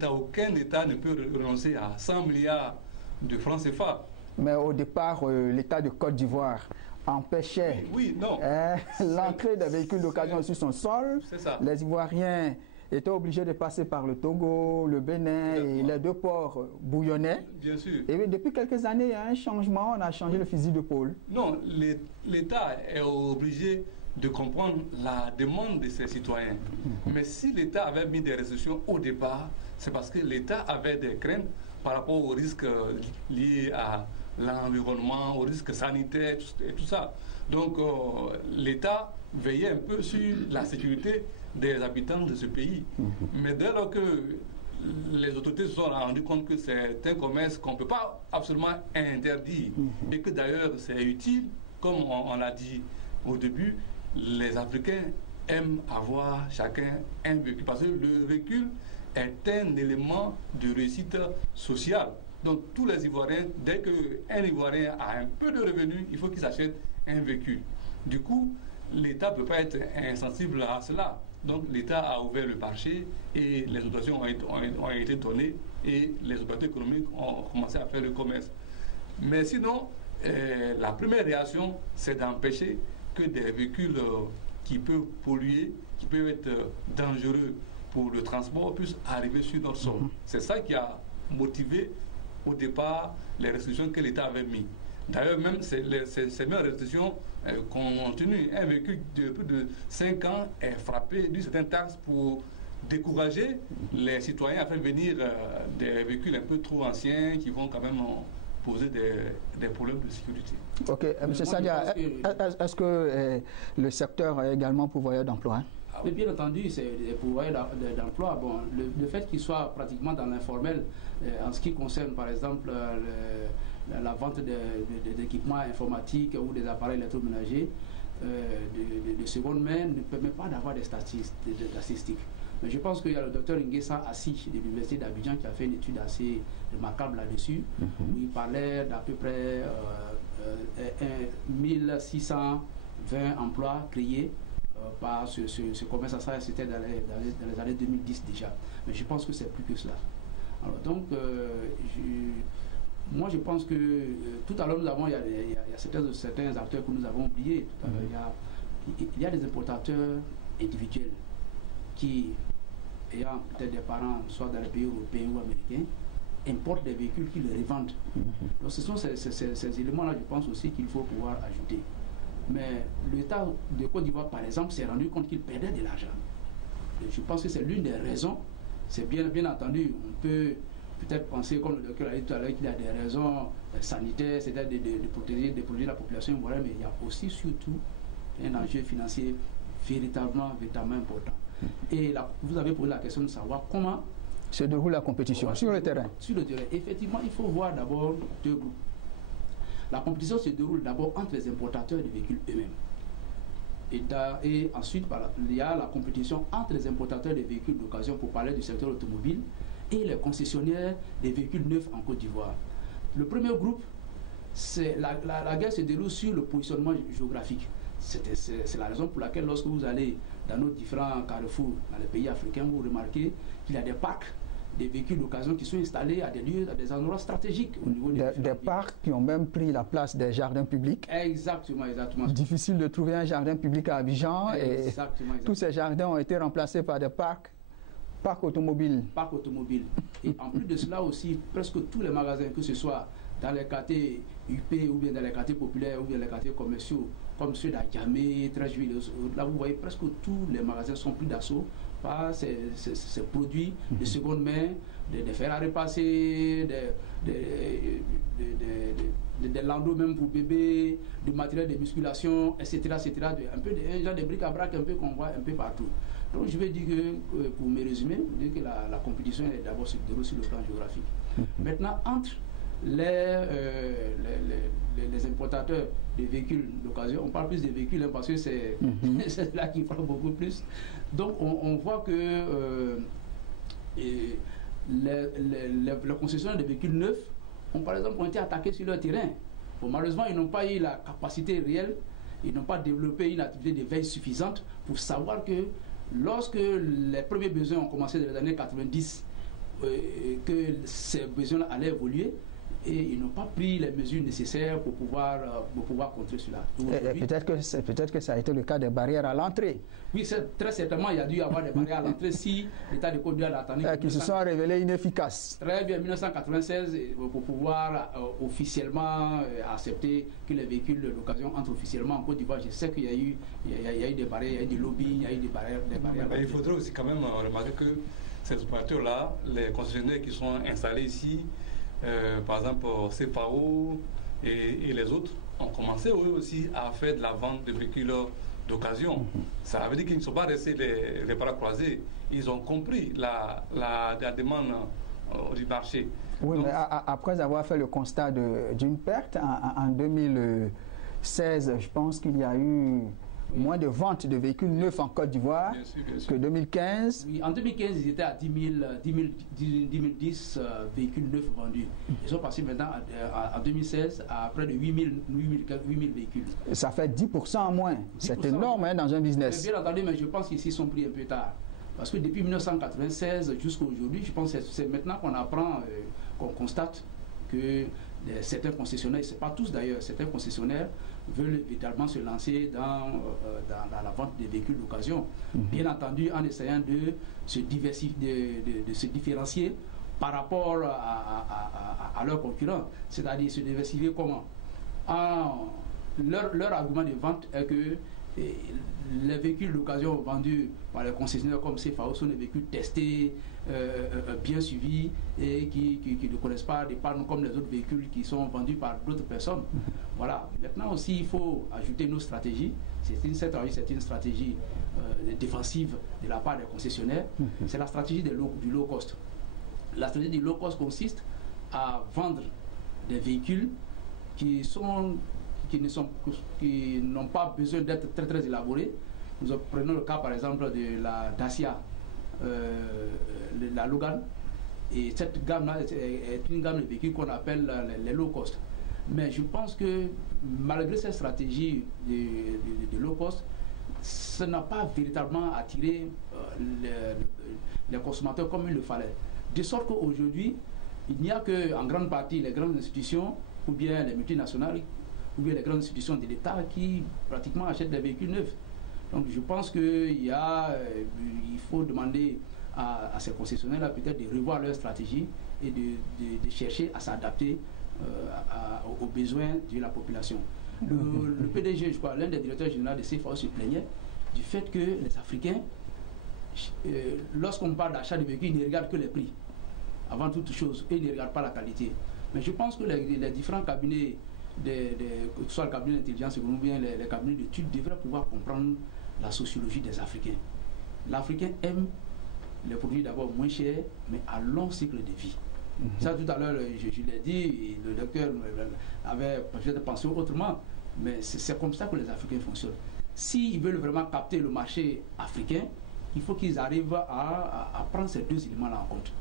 Aucun État ne peut renoncer à 100 milliards de francs CFA. Mais au départ, l'État de Côte d'Ivoire empêchait l'entrée des véhicules d'occasion sur son sol. Les Ivoiriens étaient obligés de passer par le Togo, le Bénin et les deux ports bouillonnaient. Bien sûr. Et depuis quelques années, il y a un changement, on a changé le fusil d'épaule. Non, l'État est obligé de comprendre la demande de ses citoyens. Mais si l'État avait mis des restrictions au départ, c'est parce que l'État avait des craintes par rapport aux risques liés à l'environnement, aux risques sanitaires et tout ça. Donc l'État veillait un peu sur la sécurité des habitants de ce pays. Mais dès lors que les autorités se sont rendues compte que c'est un commerce qu'on ne peut pas absolument interdire et que d'ailleurs c'est utile, comme on l'a dit au début, les Africains aiment avoir chacun un véhicule parce que le véhicule est un élément de réussite sociale. Donc tous les Ivoiriens, dès qu'un Ivoirien a un peu de revenus, il faut qu'il s'achète un véhicule. Du coup, l'État ne peut pas être insensible à cela. Donc l'État a ouvert le marché et les autorisations ont été données et les autorités économiques ont commencé à faire le commerce. Mais sinon, la première réaction, c'est d'empêcher que des véhicules qui peuvent polluer, qui peuvent être dangereux pour le transport, puissent arriver sur notre sol. C'est ça qui a motivé au départ les restrictions que l'État avait mises. D'ailleurs, même ces mêmes restrictions continuent. Un véhicule de plus de 5 ans est frappé d'une certaine taxe pour décourager les citoyens à faire venir des véhicules un peu trop anciens qui vont quand même poser des problèmes de sécurité. Ok, M. Sadia, est-ce que le secteur est également pourvoyeur d'emploi? Oui, bien entendu, c'est des pourvoyeurs d'emploi. Bon, le fait qu'il soit pratiquement dans l'informel, en ce qui concerne par exemple la vente d'équipements informatiques ou des appareils électroménagers de seconde main ne permet pas d'avoir des statistiques. Mais je pense qu'il y a le docteur Nguessa Assi de l'Université d'Abidjan qui a fait une étude assez remarquable là-dessus, où il parlait d'à peu près 1620 emplois créés par ce commerce. Ça, c'était dans les années 2010 déjà. Mais je pense que c'est plus que cela. Alors donc, moi je pense que tout à l'heure, il y a certains acteurs que nous avons oubliés. Tout à l'heure, il y a des importateurs individuels qui, ayant peut-être des parents, soit dans les pays européens ou américains, importent des véhicules qui les revendent. Donc ce sont ces éléments-là, je pense aussi qu'il faut pouvoir ajouter. Mais l'État de Côte d'Ivoire, par exemple, s'est rendu compte qu'il perdait de l'argent. Je pense que c'est l'une des raisons. C'est bien entendu, on peut peut-être penser, comme le docteur a dit tout à l'heure, qu'il y a des raisons sanitaires, c'est-à-dire de protéger la population, voilà, mais il y a aussi surtout un enjeu financier véritablement important. Et là, vous avez posé la question de savoir comment se déroule la compétition sur le terrain. Sur le terrain. Effectivement, il faut voir d'abord deux groupes. La compétition se déroule d'abord entre les importateurs de véhicules eux-mêmes. Et ensuite, il y a la compétition entre les importateurs de véhicules d'occasion, pour parler du secteur automobile, et les concessionnaires des véhicules neufs en Côte d'Ivoire. Le premier groupe, la guerre se déroule sur le positionnement géographique. C'est la raison pour laquelle lorsque vous allez dans nos différents carrefours, dans les pays africains, vous remarquez qu'il y a des parcs, des véhicules d'occasion qui sont installés à des lieux, à des endroits stratégiques au niveau des parcs qui ont même pris la place des jardins publics. Exactement. Difficile de trouver un jardin public à Abidjan et tous ces jardins ont été remplacés par des parcs automobiles. Parcs automobiles. Et en plus de cela aussi, presque tous les magasins, que ce soit dans les quartiers UP ou bien dans les quartiers populaires ou bien les quartiers commerciaux, comme ceux d'Adjamé, Trècheville, là vous voyez presque tous les magasins sont pris d'assaut par ces produits de seconde main, des fers à repasser, des landaux même pour bébés, du matériel de musculation, etc. Un genre de bric-à-brac un peu qu'on voit un peu partout. Donc je vais dire que, pour me résumer, dire que la compétition est d'abord sur le plan géographique. Maintenant, entre les importateurs de véhicules d'occasion, on parle plus des véhicules hein, parce que c'est là qui prend beaucoup plus. Donc on voit que les concessionnaires de véhicules neufs ont par exemple été attaqués sur leur terrain. Bon, malheureusement, ils n'ont pas eu la capacité réelle, ils n'ont pas développé une activité de veille suffisante pour savoir que lorsque les premiers besoins ont commencé dans les années 90, que ces besoins allaient évoluer, et ils n'ont pas pris les mesures nécessaires pour pouvoir contrer cela. Peut-être que ça a été le cas des barrières à l'entrée. Oui, très certainement, il y a dû y avoir des barrières à l'entrée si l'État de Côte d'Ivoire a attendu. Qui se sont révélées inefficaces. Très bien, 1996, pour pouvoir officiellement accepter que les véhicules de l'occasion entrent officiellement en Côte d'Ivoire. Je sais qu'il y a eu des barrières, il y a eu des lobbies, il y a eu des barrières. Mais il faudrait aussi quand même remarquer que ces opérateurs-là, les concessionnaires qui sont installés ici, par exemple CFAO et les autres, ont commencé eux aussi à faire de la vente de véhicules d'occasion. Ça veut dire qu'ils ne sont pas restés les bras croisés. Ils ont compris la demande du marché. Oui, donc, mais après avoir fait le constat d'une perte, en 2016, je pense qu'il y a eu moins de ventes de véhicules neufs en Côte d'Ivoire que 2015. Oui, en 2015, ils étaient à 10 010 véhicules neufs vendus. Ils sont passés maintenant en 2016 à près de 8 000 véhicules. Ça fait 10% en moins. C'est énorme hein, dans un business. Bien entendu, mais je pense qu'ici, ils sont pris un peu tard. Parce que depuis 1996 jusqu'à aujourd'hui, je pense que c'est maintenant qu'on apprend, qu'on constate que certains concessionnaires, c'est pas tous d'ailleurs, certains concessionnaires veulent véritablement se lancer dans la vente des véhicules d'occasion. Bien entendu, en essayant de se différencier par rapport à leurs concurrents. C'est-à-dire se diversifier comment? Leur argument de vente est que les véhicules d'occasion vendus par les concessionnaires comme CFAO sont des véhicules testés, bien suivis et qui ne connaissent pas des pannes comme les autres véhicules qui sont vendus par d'autres personnes. Voilà. Maintenant aussi, il faut ajouter nos stratégies. C'est une stratégie défensive de la part des concessionnaires. C'est la stratégie du low cost. La stratégie du low cost consiste à vendre des véhicules qui n'ont pas besoin d'être très très élaborés. Nous prenons le cas par exemple de la Dacia, la Logan, et cette gamme-là est une gamme de véhicules qu'on appelle les low cost. Mais je pense que malgré cette stratégie de low cost, ça n'a pas véritablement attiré les consommateurs comme il le fallait. De sorte qu'aujourd'hui, il n'y a qu'en grande partie les grandes institutions, ou bien les multinationales, ou bien les grandes institutions de l'État qui pratiquement achètent des véhicules neufs. Donc je pense qu'il faut demander à ces concessionnaires-là peut-être de revoir leur stratégie et de chercher à s'adapter aux besoins de la population. Le PDG, je crois, l'un des directeurs généraux de CFAO se plaignait du fait que les Africains, lorsqu'on parle d'achat de véhicules, ils ne regardent que les prix, avant toute chose, et ils ne regardent pas la qualité. Mais je pense que les différents cabinets, que ce soit le cabinet d'intelligence ou bien les cabinets d'études, devraient pouvoir comprendre la sociologie des Africains. L'Africain aime les produits d'abord moins chers, mais à long cycle de vie. Ça, tout à l'heure, je l'ai dit, le docteur avait peut-être pensé autrement, mais c'est comme ça que les Africains fonctionnent. S'ils veulent vraiment capter le marché africain, il faut qu'ils arrivent à prendre ces deux éléments-là en compte.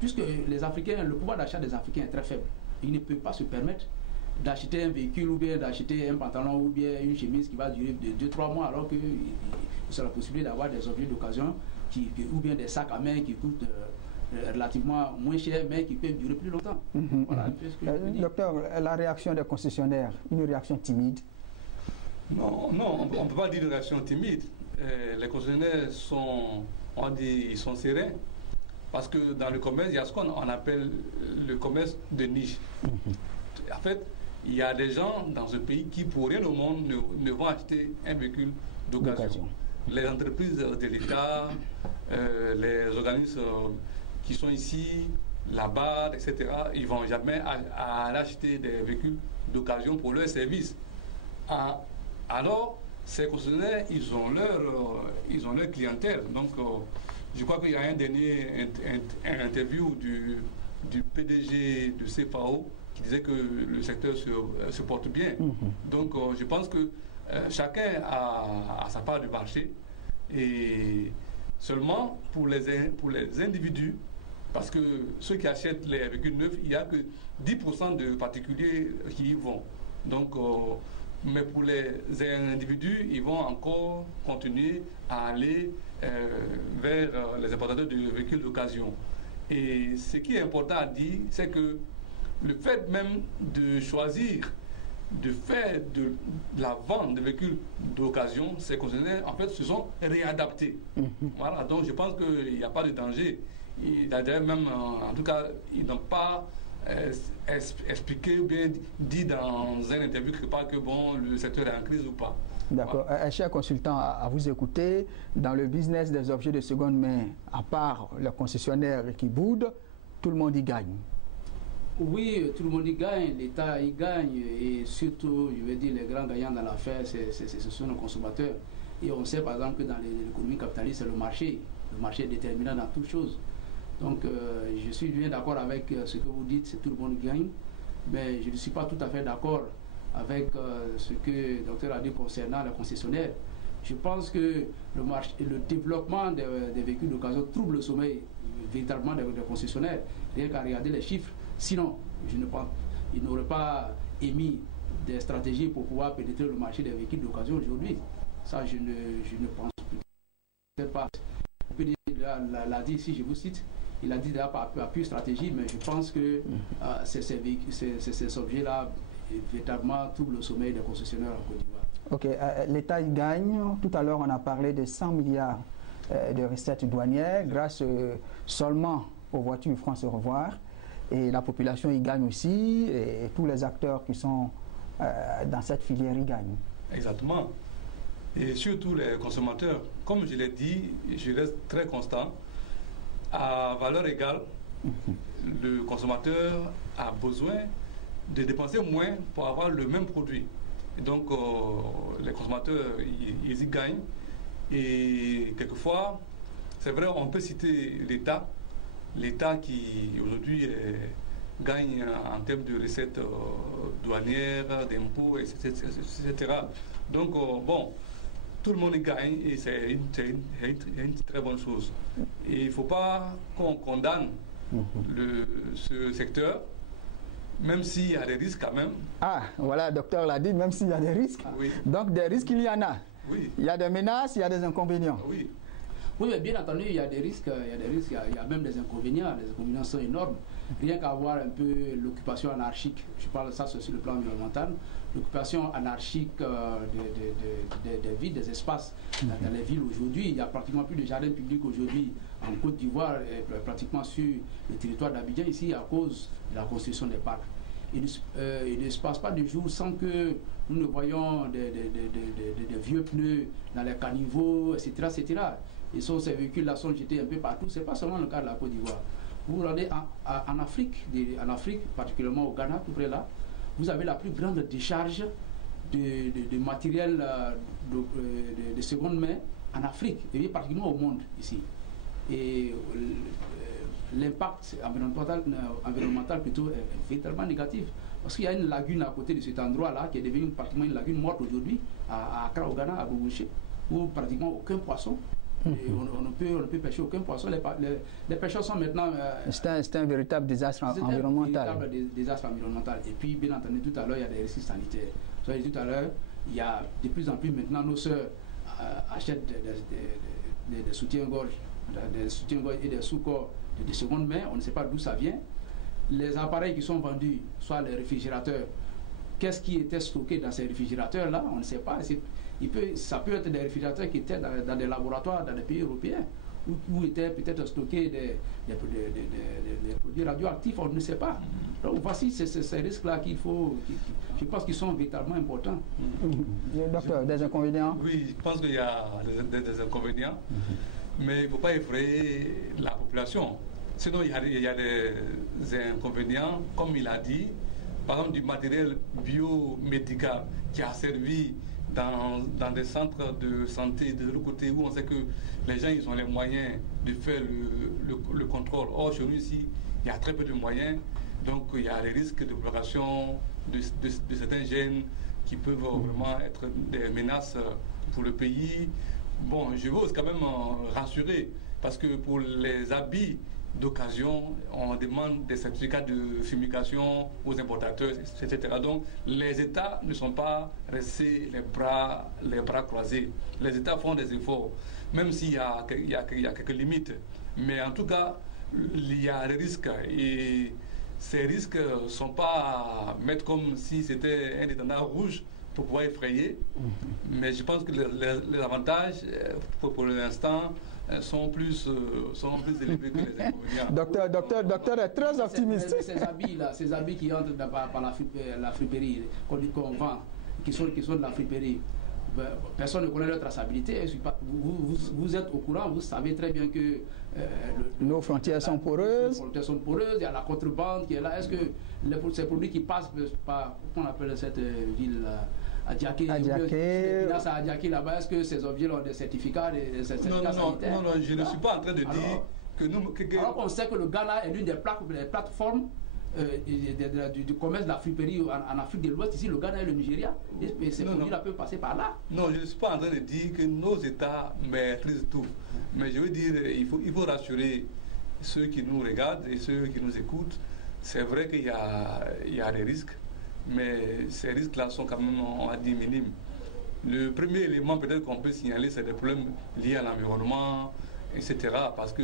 Puisque les Africains, le pouvoir d'achat des Africains est très faible. Ils ne peuvent pas se permettre d'acheter un véhicule ou bien d'acheter un pantalon ou bien une chemise qui va durer de 2-3 mois alors qu'il sera possible d'avoir des objets d'occasion ou bien des sacs à main qui coûtent relativement moins cher mais qui peuvent durer plus longtemps. Voilà, docteur, la réaction des concessionnaires, une réaction timide? Non, on ne peut pas dire une réaction timide. Les concessionnaires ils sont sereins. Parce que dans le commerce, il y a ce qu'on appelle le commerce de niche. En fait, il y a des gens dans ce pays qui, pour rien au monde, ne vont acheter un véhicule d'occasion. Les entreprises de l'État, les organismes qui sont ici, là-bas, etc., ils ne vont jamais acheter des véhicules d'occasion pour leur service. Alors, ces concessionnaires, ils ont leur clientèle. Donc, je crois qu'il y a un dernier interview du PDG de CFAO qui disait que le secteur se porte bien. Donc je pense que chacun a sa part du marché et seulement pour les individus, parce que ceux qui achètent les véhicules neufs, il n'y a que 10% de particuliers qui y vont. Donc, mais pour les individus, ils vont encore continuer à aller vers les importateurs de véhicules d'occasion. Et ce qui est important à dire, c'est que le fait même de choisir de faire de la vente de véhicules d'occasion, ces concessionnaires, en fait, se sont réadaptés. Voilà, donc je pense qu'il n'y a pas de danger. D'ailleurs, même, en tout cas, ils n'ont pas expliqué ou bien dit dans un interview quelque part que bon, le secteur est en crise ou pas. D'accord. Voilà. Cher consultant, à vous écouter, dans le business des objets de seconde main, à part les concessionnaires qui boudent, tout le monde y gagne. Oui, tout le monde y gagne, l'État y gagne, et surtout, je veux dire, les grands gagnants dans l'affaire, ce sont nos consommateurs. Et on sait par exemple que dans l'économie capitaliste, c'est le marché est déterminant dans toutes choses. Donc, je suis bien d'accord avec ce que vous dites, c'est tout le monde gagne, mais je ne suis pas tout à fait d'accord avec ce que le docteur a dit concernant les concessionnaires. Je pense que le développement des véhicules d'occasion trouble le sommeil véritablement des concessionnaires. Rien qu'à regarder les chiffres, sinon, ils n'auraient pas émis des stratégies pour pouvoir pénétrer le marché des véhicules d'occasion aujourd'hui. Ça, je ne pense peut-être pas. L'a dit ici, je vous cite, il a dit d'ailleurs par pure stratégie, mais je pense que ces objets-là véritablement troublent le sommeil des concessionnaires en Côte d'Ivoire. Ok, l'État y gagne. Tout à l'heure, on a parlé de 100 milliards de recettes douanières grâce seulement aux voitures France au revoir. Et la population y gagne aussi, et tous les acteurs qui sont dans cette filière y gagnent. Exactement. Et surtout les consommateurs. Comme je l'ai dit, je reste très constant. À valeur égale, le consommateur a besoin de dépenser moins pour avoir le même produit. Et donc, les consommateurs, ils y gagnent. Et quelquefois, c'est vrai, on peut citer l'État. L'État qui, aujourd'hui, gagne en termes de recettes douanières, d'impôts, etc. Donc, bon, tout le monde y gagne et c'est une très bonne chose. Et il ne faut pas qu'on condamne ce secteur. Même s'il y a des risques quand même. Ah, voilà, le docteur l'a dit, même s'il y a des risques. Oui. Donc des risques, il y en a. Oui. Il y a des menaces, il y a des inconvénients. Oui. Oui, mais bien entendu, il y a des risques, il y a même des inconvénients. Les inconvénients sont énormes. Rien qu'à voir un peu l'occupation anarchique, je parle de ça sur le plan environnemental, l'occupation anarchique des villes, des espaces dans les villes aujourd'hui. Il n'y a pratiquement plus de jardins publics aujourd'hui en Côte d'Ivoire, pratiquement sur le territoire d'Abidjan, ici, à cause de la construction des parcs. Il ne se passe pas de jour sans que nous ne voyons des vieux pneus dans les caniveaux, etc. etc. Et ces véhicules-là sont jetés un peu partout. Ce n'est pas seulement le cas de la Côte d'Ivoire. Vous vous rendez en Afrique, particulièrement au Ghana, tout près là, vous avez la plus grande décharge de matériel de seconde main en Afrique, et particulièrement au monde ici. Et l'impact environnemental plutôt est véritablement négatif. Parce qu'il y a une lagune à côté de cet endroit-là qui est devenue pratiquement une lagune morte aujourd'hui, à Accra au Ghana, à Bobouché, où pratiquement aucun poisson. Et on ne peut pêcher aucun poisson. Les pêcheurs sont maintenant... c'est un véritable désastre environnemental. C'est un véritable désastre environnemental. Et puis, bien entendu, tout à l'heure, il y a des risques sanitaires. Vous savez, tout à l'heure, il y a de plus en plus maintenant, nos sœurs achètent des soutiens-gorge, et des sous-corps de seconde main. On ne sait pas d'où ça vient. Les appareils qui sont vendus, soit les réfrigérateurs, qu'est-ce qui était stocké dans ces réfrigérateurs-là? On ne sait pas. Ça peut être des réfrigérateurs qui étaient dans des laboratoires dans des pays européens, où étaient peut-être stockés des produits radioactifs, on ne sait pas. Donc voici ces risques-là je pense qu'ils sont véritablement importants. Docteur, des inconvénients? Oui, je pense qu'il y a des inconvénients, mais il ne faut pas effrayer la population. Sinon, il y a des inconvénients, comme il a dit, par exemple du matériel biomédical qui a servi dans des centres de santé de l'autre côté où on sait que les gens ils ont les moyens de faire le contrôle. Or, chez nous ici, il y a très peu de moyens, donc il y a des risques de propagation de certains gènes qui peuvent vraiment être des menaces pour le pays. Bon, je veux quand même rassurer, parce que pour les habits d'occasion, on demande des certificats de fumigation aux importateurs, etc. Donc, les États ne sont pas restés les bras croisés. Les États font des efforts, même s'il y a quelques limites. Mais en tout cas, il y a des risques. Et ces risques ne sont pas à mettre comme si c'était un étendard rouge pour pouvoir effrayer. Mais je pense que les avantages, pour l'instant, sont plus élevés que les inconvénients. Docteur est très optimiste. Ces habits qui entrent par la friperie, qu'on vend, qui sont de la friperie, personne ne connaît leur traçabilité. Vous êtes au courant, vous savez très bien que nos frontières sont poreuses. Les frontières sont poreuses, il y a la contrebande qui est là. Est-ce que ces produits qui passent par, comment on appelle cette ville Adiaké, là-bas, est-ce que ces objets ont des certificats, sanitaires? Non, je ne suis pas en train de dire que nous... Alors qu'on sait que le Ghana est l'une des plateformes du commerce de la friperie en Afrique de l'Ouest. Ici, le Ghana et le Nigeria, et ces produits-là peuvent passer par là. Non, je ne suis pas en train de dire que nos États maîtrisent tout. Mais je veux dire, il faut rassurer ceux qui nous regardent et ceux qui nous écoutent. C'est vrai qu'il y a des risques, mais ces risques-là sont quand même, on a dit, minimes. Le premier élément peut-être qu'on peut signaler, c'est des problèmes liés à l'environnement, etc. Parce que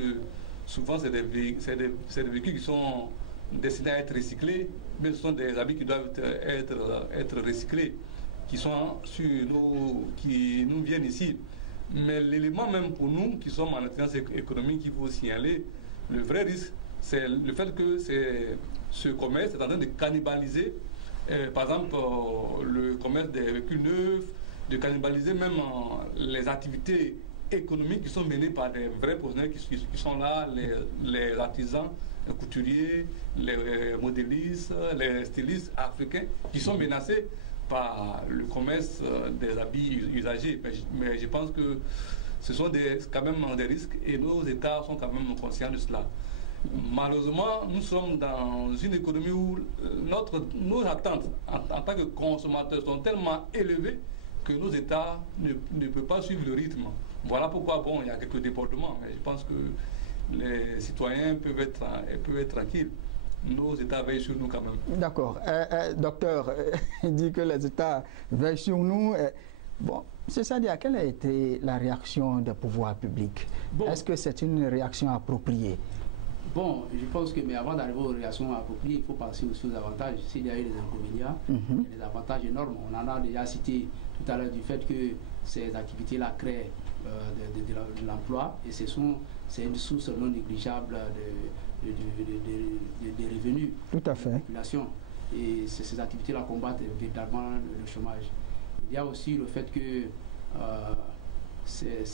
souvent, c'est des véhicules qui sont destinés à être recyclés, mais ce sont des habits qui doivent être recyclés, qui nous viennent ici. Mais l'élément même pour nous, qui sommes en intelligence économique, qu'il faut signaler, le vrai risque, c'est le fait que ce commerce est en train de cannibaliser, par exemple, le commerce des véhicules neufs, de cannibaliser même les activités économiques qui sont menées par des vrais professionnels qui sont là, les artisans, les couturiers, les modélistes, les stylistes africains, qui sont menacés par le commerce des habits usagés. Mais je pense que ce sont quand même des risques et nos États sont quand même conscients de cela. Malheureusement, nous sommes dans une économie où nos attentes en tant que consommateurs sont tellement élevées que nos États ne peuvent pas suivre le rythme. Voilà pourquoi, il y a quelques débordements, mais je pense que les citoyens peuvent être tranquilles. nos États veillent sur nous quand même. D'accord. Docteur, il dit que les États veillent sur nous. Bon, c'est ça, quelle a été la réaction des pouvoirs publics? Bon. Est-ce que c'est une réaction appropriée? Bon, je pense que, mais avant d'arriver aux réactions appropriées, il faut penser aussi aux avantages. S'il y a eu des inconvénients, il y a des avantages énormes. On en a déjà cité tout à l'heure du fait que ces activités-là créent de l'emploi et c'est une source non négligeable de revenus tout à fait. De la population. Et ces activités-là combattent véritablement le chômage. Il y a aussi le fait que ces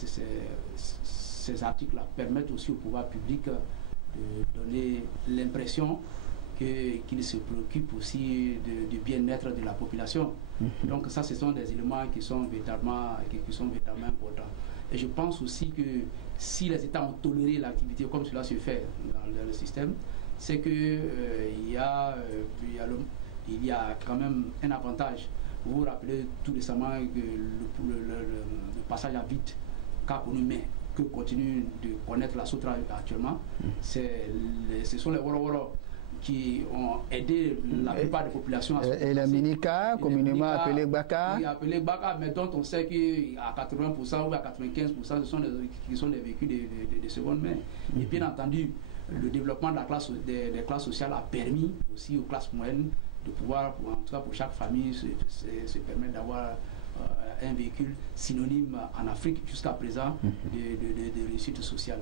articles-là permettent aussi au pouvoir public de donner l'impression qu'il se préoccupe aussi du bien-être de la population. Donc ça, ce sont des éléments qui sont véritablement importants. Et je pense aussi que si les États ont toléré l'activité comme cela se fait dans le système, c'est qu'il y a quand même un avantage. Vous vous rappelez tout récemment que le passage à vide qu'a connu, mais que continue de connaître la Sotra actuellement, ce sont les Woro qui ont aidé la plupart des populations à se déplacer. Et les minicars, communément appelés Baka. Appelés Baka, mais dont on sait qu'à 80% ou à 95%, ce sont des véhicules de seconde main. Et bien entendu, le développement de des classes sociales a permis aussi aux classes moyennes de pouvoir, en tout cas pour chaque famille, se permettre d'avoir un véhicule synonyme en Afrique jusqu'à présent de réussite sociale.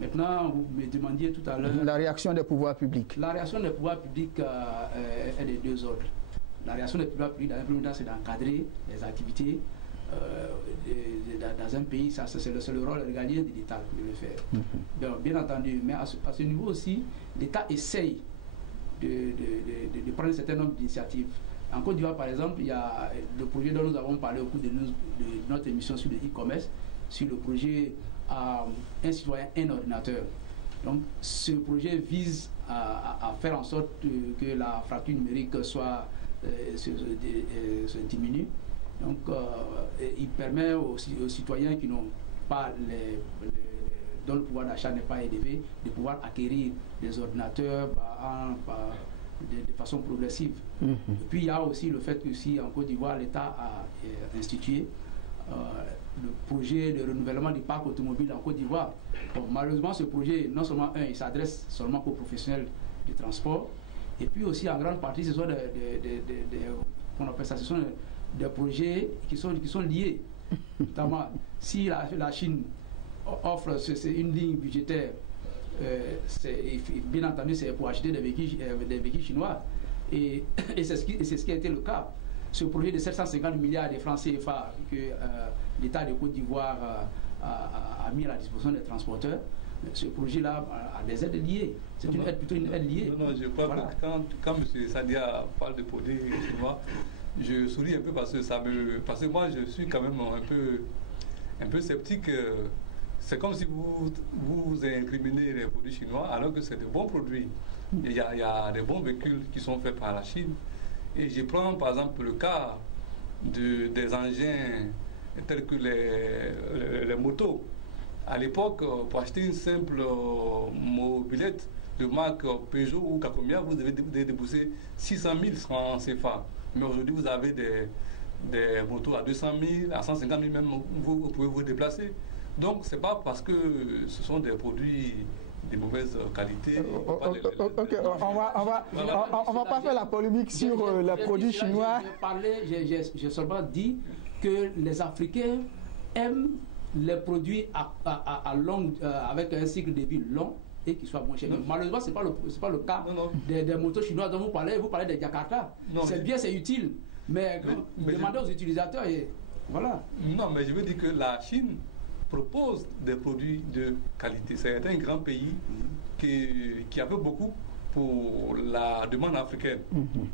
Maintenant, vous me demandiez tout à l'heure... La réaction des pouvoirs publics. La réaction des pouvoirs publics est de deux ordres. La réaction des pouvoirs publics, dans un premier temps, c'est d'encadrer les activités dans un pays. C'est le rôle régalien de l'État de le faire. Donc, bien entendu, mais à ce niveau aussi, l'État essaye de prendre un certain nombre d'initiatives. En Côte d'Ivoire, par exemple, il y a le projet dont nous avons parlé au cours de notre émission sur le e-commerce, sur le projet Un citoyen, un ordinateur. Donc, ce projet vise à faire en sorte que la fracture numérique se diminue. Donc, il permet aux citoyens qui n'ont pas dont le pouvoir d'achat n'est pas élevé, de pouvoir acquérir des ordinateurs de façon progressive. Et puis il y a aussi le fait que si en Côte d'Ivoire, l'État a institué le projet de renouvellement du parc automobile en Côte d'Ivoire. Bon, malheureusement, ce projet, non seulement il s'adresse seulement aux professionnels du transport, et puis aussi en grande partie, ce sont des projets qui sont liés. Notamment, si la Chine offre une ligne budgétaire, bien entendu, c'est pour acheter des véhicules chinois. Et c'est ce qui a été le cas. Ce projet de 750 milliards de francs CFA que l'État de Côte d'Ivoire a mis à la disposition des transporteurs, ce projet-là a des aides liées. C'est plutôt une aide liée. Non, je crois que quand M. Sadia parle de produits chinois, je souris un peu parce que moi je suis quand même un peu sceptique. C'est comme si vous incriminez les produits chinois alors que c'est de bons produits. Il y a des bons véhicules qui sont faits par la Chine. Et je prends par exemple le cas des engins tels que les motos. À l'époque, pour acheter une simple mobilette de marque Peugeot ou Kakomia, vous devez débourser 600 000 francs CFA. Mais aujourd'hui, vous avez des motos à 200 000, à 150 000 même, vous pouvez vous déplacer. Donc, ce n'est pas parce que ce sont des produits de mauvaise qualité. Ok, on va pas faire la polémique sur les produits chinois. J'ai seulement dit que les Africains aiment les produits avec un cycle de vie long et qui soient moins chers. Malheureusement, ce n'est pas le cas des motos chinoises dont vous parlez des Jakarta. C'est bien, c'est utile, mais demandez aux utilisateurs et voilà. Non, mais je veux dire que la Chine propose des produits de qualité. C'est un grand pays qui a fait beaucoup pour la demande africaine.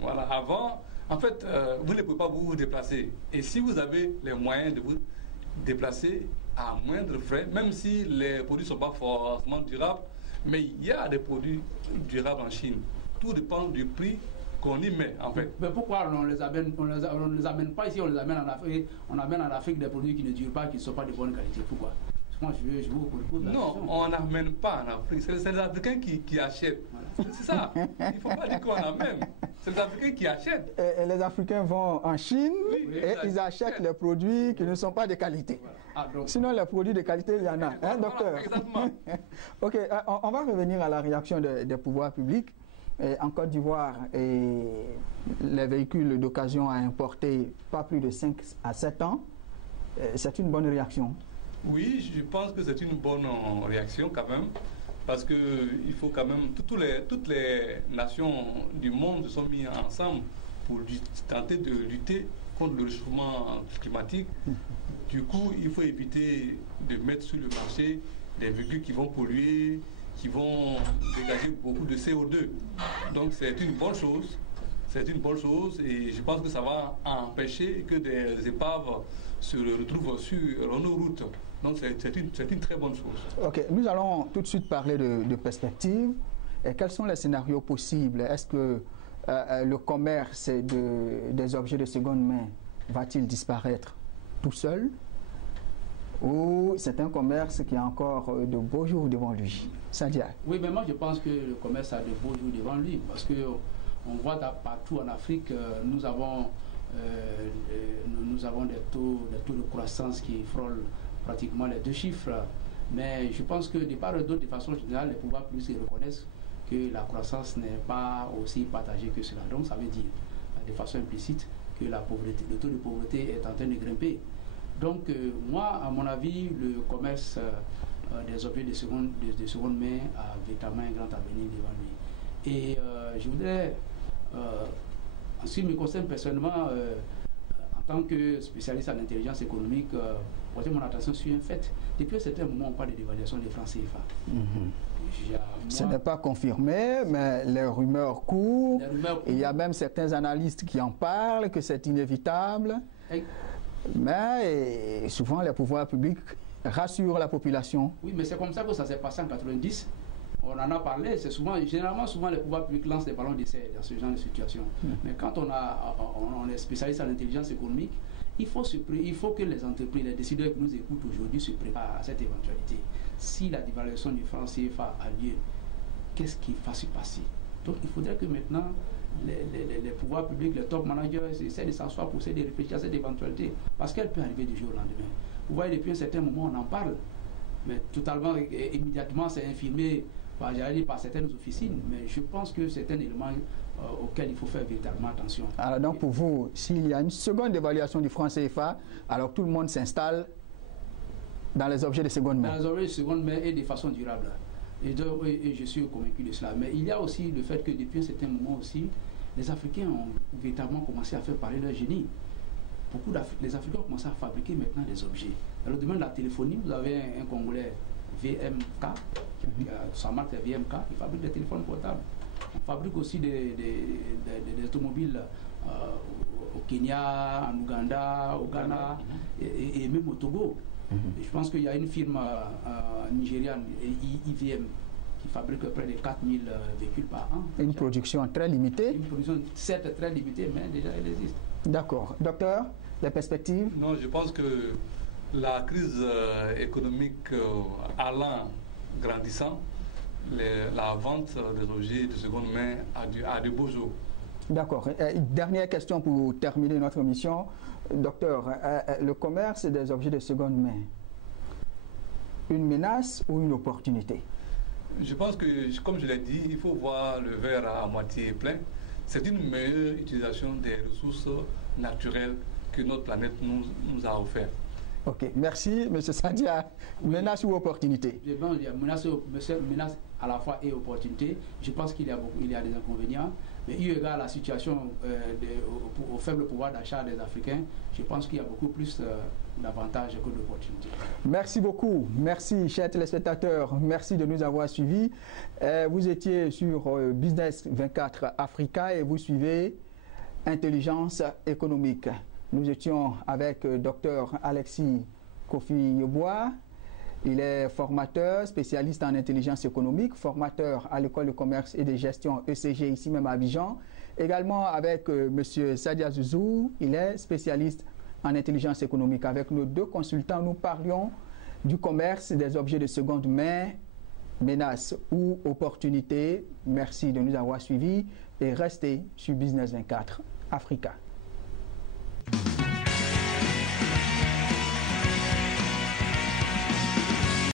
Voilà. Avant, en fait, vous ne pouvez pas vous déplacer. Et si vous avez les moyens de vous déplacer à moindre frais, même si les produits ne sont pas forcément durables, mais il y a des produits durables en Chine. Tout dépend du prix qu'on y met, en fait. Mais pourquoi on ne les amène pas ici, on les amène en Afrique, on amène en Afrique des produits qui ne durent pas, qui ne sont pas de bonne qualité? Pourquoi? Moi, je vous propose la question. Non, on n'amène pas en Afrique. C'est les Africains qui achètent. Voilà. C'est ça. Il ne faut pas dire qu'on a même. C'est les Africains qui achètent. Et les Africains vont en Chine Oui, et ils achètent les produits qui ne sont pas de qualité. Sinon, les produits de qualité, il y en a, hein, docteur? Exactement. Ok, on va revenir à la réaction des pouvoirs publics. En Côte d'Ivoire, les véhicules d'occasion à importer pas plus de 5 à 7 ans. C'est une bonne réaction. Oui, je pense que c'est une bonne réaction quand même, parce qu'il faut quand même, toutes les nations du monde se sont mises ensemble pour tenter de lutter contre le réchauffement climatique. Du coup, il faut éviter de mettre sur le marché des véhicules qui vont polluer, qui vont dégager beaucoup de CO2. Donc c'est une bonne chose. C'est une bonne chose et je pense que ça va empêcher que des épaves se retrouvent sur nos routes. Donc c'est une très bonne chose. Ok, nous allons tout de suite parler de perspectives. Et quels sont les scénarios possibles? Est-ce que le commerce des objets de seconde main va-t-il disparaître tout seul? Ou c'est un commerce qui a encore de beaux jours devant lui? Sadia. Oui, mais moi je pense que le commerce a de beaux jours devant lui, parce que on voit partout en Afrique, nous avons des taux de croissance qui frôlent pratiquement les 2 chiffres. Mais je pense que de part et d'autre, de façon générale, les pouvoirs publics reconnaissent que la croissance n'est pas aussi partagée que cela. Donc ça veut dire, de façon implicite, que le taux de pauvreté est en train de grimper. Donc moi, à mon avis, le commerce des objets de seconde main a véritablement un grand avenir devant lui. Et je voudrais, en ce qui me concerne personnellement, en tant que spécialiste en intelligence économique, porter mon attention sur un fait. Depuis un certain moment, on parle de dévaluation des francs CFA. Ce n'est pas confirmé, mais les rumeurs courent. Il y a même certains analystes qui en parlent, que c'est inévitable. Mais souvent, les pouvoirs publics rassurent la population. Oui, mais c'est comme ça que ça s'est passé en 90. On en a parlé. C'est généralement, les pouvoirs publics lancent des ballons d'essai dans ce genre de situation. Mais quand on est spécialiste en intelligence économique, il faut que les entreprises, les décideurs qui nous écoutent aujourd'hui se préparent à cette éventualité. Si la dévaluation du franc CFA a lieu, qu'est-ce qui va se passer? Donc il faudrait que maintenant les pouvoirs publics, les top managers essaient de s'asseoir pour essayer de réfléchir à cette éventualité, parce qu'elle peut arriver du jour au lendemain. Vous voyez, depuis un certain moment, on en parle, mais totalement, immédiatement, c'est infirmé par certaines officines, mais je pense que c'est un élément auquel il faut faire véritablement attention. Alors donc pour vous, s'il y a une seconde évaluation du franc CFA, alors tout le monde s'installe dans les objets de seconde main. Dans les objets de seconde main et de façon durable. Et je suis convaincu de cela. Mais il y a aussi le fait que depuis un certain moment aussi, les Africains ont véritablement commencé à faire parler leur génie. Les Africains ont commencé à fabriquer maintenant des objets. Dans le domaine de la téléphonie, vous avez un Congolais, VMK, sa marque est VMK, qui fabrique des téléphones portables. On fabrique aussi des automobiles au Kenya, en Ouganda, au Ghana et même au Togo. Je pense qu'il y a une firme nigériane, IVM, qui fabrique près de 4000 véhicules par an. Une production très limitée. Une production certes très limitée, mais déjà elle existe. D'accord. Docteur, les perspectives? Non, je pense que la crise économique allant grandissant, la vente des objets de seconde main a de beaux jours. D'accord. Dernière question pour terminer notre mission. Docteur, le commerce des objets de seconde main, une menace ou une opportunité? Je pense que, comme je l'ai dit, il faut voir le verre à moitié plein. C'est une meilleure utilisation des ressources naturelles que notre planète nous a offert. Ok, merci M. Sadia. Menace ou opportunité? Je pense qu'il y a menace à la fois et opportunité. Je pense qu'il y a des inconvénients. Mais eu égard à la situation au faible pouvoir d'achat des Africains, je pense qu'il y a beaucoup plus d'avantages que d'opportunités. Merci beaucoup. Merci, chers téléspectateurs. Merci de nous avoir suivis. Vous étiez sur Business 24 Africa et vous suivez Intelligence économique. Nous étions avec Dr Alexis Kofi Yeboah. Il est formateur, spécialiste en intelligence économique, formateur à l'école de commerce et de gestion ECG ici même à Abidjan. Également avec M. Sadia Zouzou, il est spécialiste en intelligence économique. Avec nos deux consultants, nous parlions du commerce des objets de seconde main Menaces ou opportunités? Merci de nous avoir suivis et restez sur Business 24 Africa.